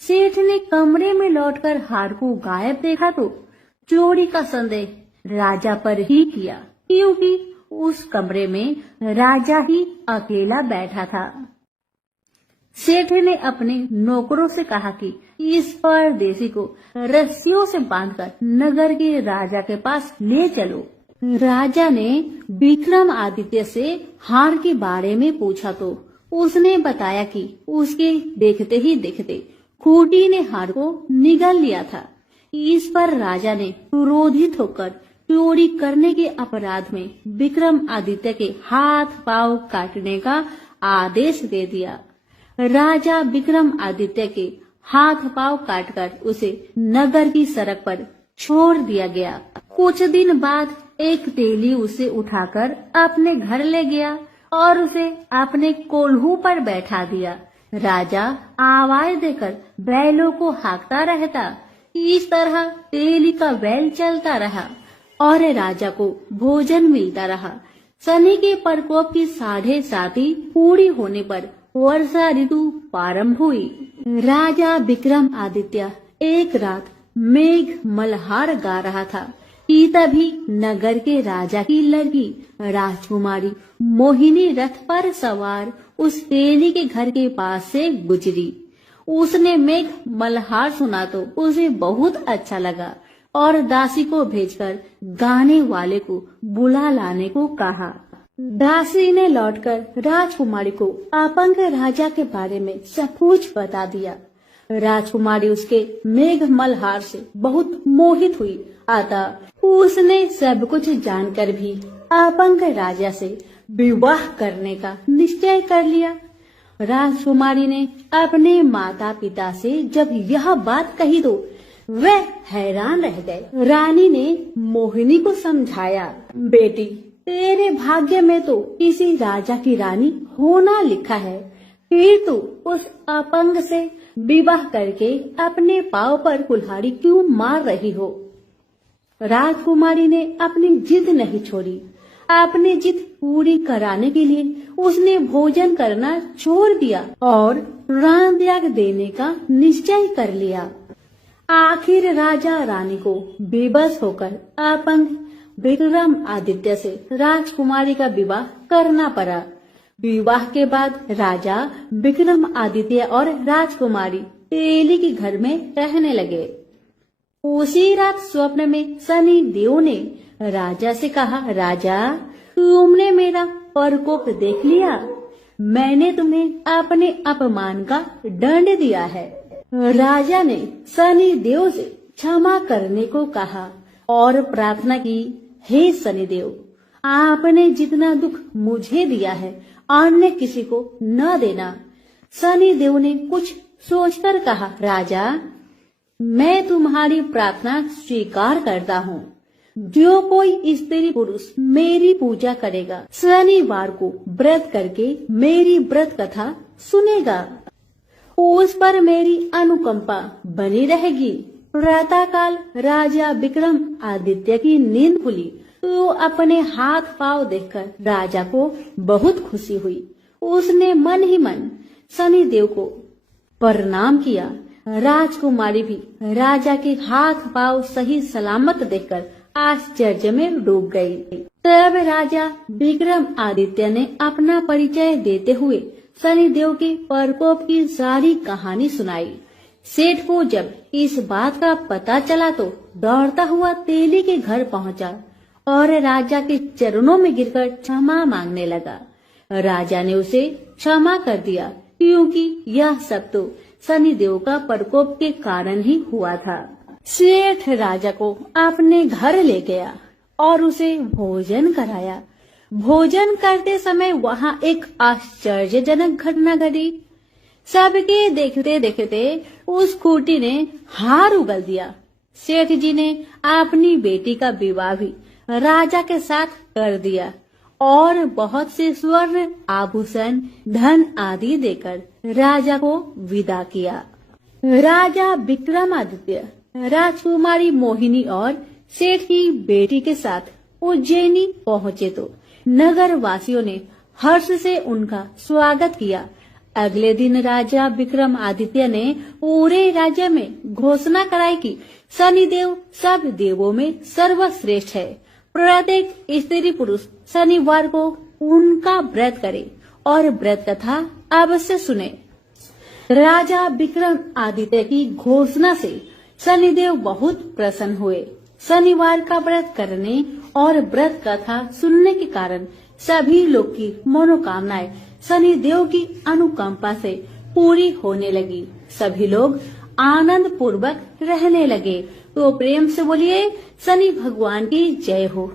सेठ ने कमरे में लौटकर हार को गायब देखा तो चोरी का संदेह राजा पर ही किया, क्योंकि उस कमरे में राजा ही अकेला बैठा था। सेठ ने अपने नौकरों से कहा कि इस परदेसी को रस्सियों से बांधकर नगर के राजा के पास ले चलो। राजा ने विक्रमादित्य से हार के बारे में पूछा तो उसने बताया कि उसके देखते ही देखते खूंटी ने हार को निगल लिया था। इस पर राजा ने क्रोधित होकर चोरी करने के अपराध में विक्रमादित्य के हाथ पांव काटने का आदेश दे दिया। राजा विक्रमादित्य के हाथ पांव काटकर उसे नगर की सड़क पर छोड़ दिया गया। कुछ दिन बाद एक तेली उसे उठाकर अपने घर ले गया और उसे अपने कोल्हू पर बैठा दिया। राजा आवाज देकर बैलों को हाँकता रहता। इस तरह तेली का बैल चलता रहा और राजा को भोजन मिलता रहा। शनि के प्रकोप की 7.5 पूरी होने पर वर्षा ऋतु प्रारंभ हुई। राजा विक्रमादित्य एक रात मेघ मल्हार गा रहा था कि तभी नगर के राजा की लड़की राजकुमारी मोहिनी रथ पर सवार उस तेली के घर के पास से गुजरी। उसने मेघ मल्हार सुना तो उसे बहुत अच्छा लगा और दासी को भेजकर गाने वाले को बुला लाने को कहा। दासी ने लौटकर राजकुमारी को अपंग राजा के बारे में सब कुछ बता दिया। राजकुमारी उसके मेघ मल्हार से बहुत मोहित हुई। अतः उसने सब कुछ जानकर भी अपंग राजा से विवाह करने का निश्चय कर लिया। राजकुमारी ने अपने माता पिता से जब यह बात कही तो वे हैरान रह गए। रानी ने मोहिनी को समझाया, बेटी तेरे भाग्य में तो किसी राजा की रानी होना लिखा है। फिर तू उस अपंग से विवाह करके अपने पांव पर कुल्हाड़ी क्यों मार रही हो? राजकुमारी ने अपनी जिद नहीं छोड़ी। अपनी जिद पूरी कराने के लिए उसने भोजन करना छोड़ दिया और प्राण त्याग देने का निश्चय कर लिया। आखिर राजा रानी को बेबस होकर अपंग विक्रमादित्य से राजकुमारी का विवाह करना पड़ा। विवाह के बाद राजा विक्रमादित्य और राजकुमारी तेली के घर में रहने लगे। उसी रात स्वप्न में शनि देव ने राजा से कहा, राजा, तुमने मेरा प्रकोप देख लिया। मैंने तुम्हें अपने अपमान का दंड दिया है। राजा ने शनि देव से क्षमा करने को कहा और प्रार्थना की, हे शनिदेव, आपने जितना दुख मुझे दिया है अन्य किसी को न देना। शनि देव ने कुछ सोचकर कहा, राजा, मैं तुम्हारी प्रार्थना स्वीकार करता हूँ। जो कोई स्त्री पुरुष मेरी पूजा करेगा, शनिवार को व्रत करके मेरी व्रत कथा सुनेगा, उस पर मेरी अनुकंपा बनी रहेगी। प्रातःकाल राजा विक्रम आदित्य की नींद खुली तो अपने हाथ पांव देखकर राजा को बहुत खुशी हुई। उसने मन ही मन शनिदेव को प्रणाम किया। राजकुमारी भी राजा के हाथ पांव सही सलामत देखकर आश्चर्य में डूब गई। तब राजा विक्रम आदित्य ने अपना परिचय देते हुए शनिदेव के प्रकोप की सारी कहानी सुनाई। सेठ को जब इस बात का पता चला तो दौड़ता हुआ तेली के घर पहुंचा और राजा के चरणों में गिरकर क्षमा मांगने लगा। राजा ने उसे क्षमा कर दिया क्योंकि यह सब तो शनिदेव का प्रकोप के कारण ही हुआ था। सेठ राजा को अपने घर ले गया और उसे भोजन कराया। भोजन करते समय वहां एक आश्चर्यजनक घटना घटी। सबके देखते देखते उस खूंटी ने हार उगल दिया। सेठ जी ने अपनी बेटी का विवाह भी राजा के साथ कर दिया और बहुत से स्वर्ण आभूषण, धन आदि देकर राजा को विदा किया। राजा विक्रमादित्य राजकुमारी मोहिनी और सेठ की बेटी के साथ उज्जैनी पहुँचे तो नगर वासियों ने हर्ष से उनका स्वागत किया। अगले दिन राजा विक्रमादित्य ने पूरे राज्य में घोषणा कराई कि शनिदेव सब देवों में सर्वश्रेष्ठ है। प्रत्येक स्त्री पुरुष शनिवार को उनका व्रत करे और व्रत कथा अवश्य सुने। राजा विक्रमादित्य की घोषणा से शनिदेव बहुत प्रसन्न हुए। शनिवार का व्रत करने और व्रत कथा सुनने के कारण सभी लोग की मनोकामनाएं शनिदेव की अनुकंपा से पूरी होने लगी। सभी लोग आनंद पूर्वक रहने लगे। तो प्रेम से बोलिए शनि भगवान की जय हो।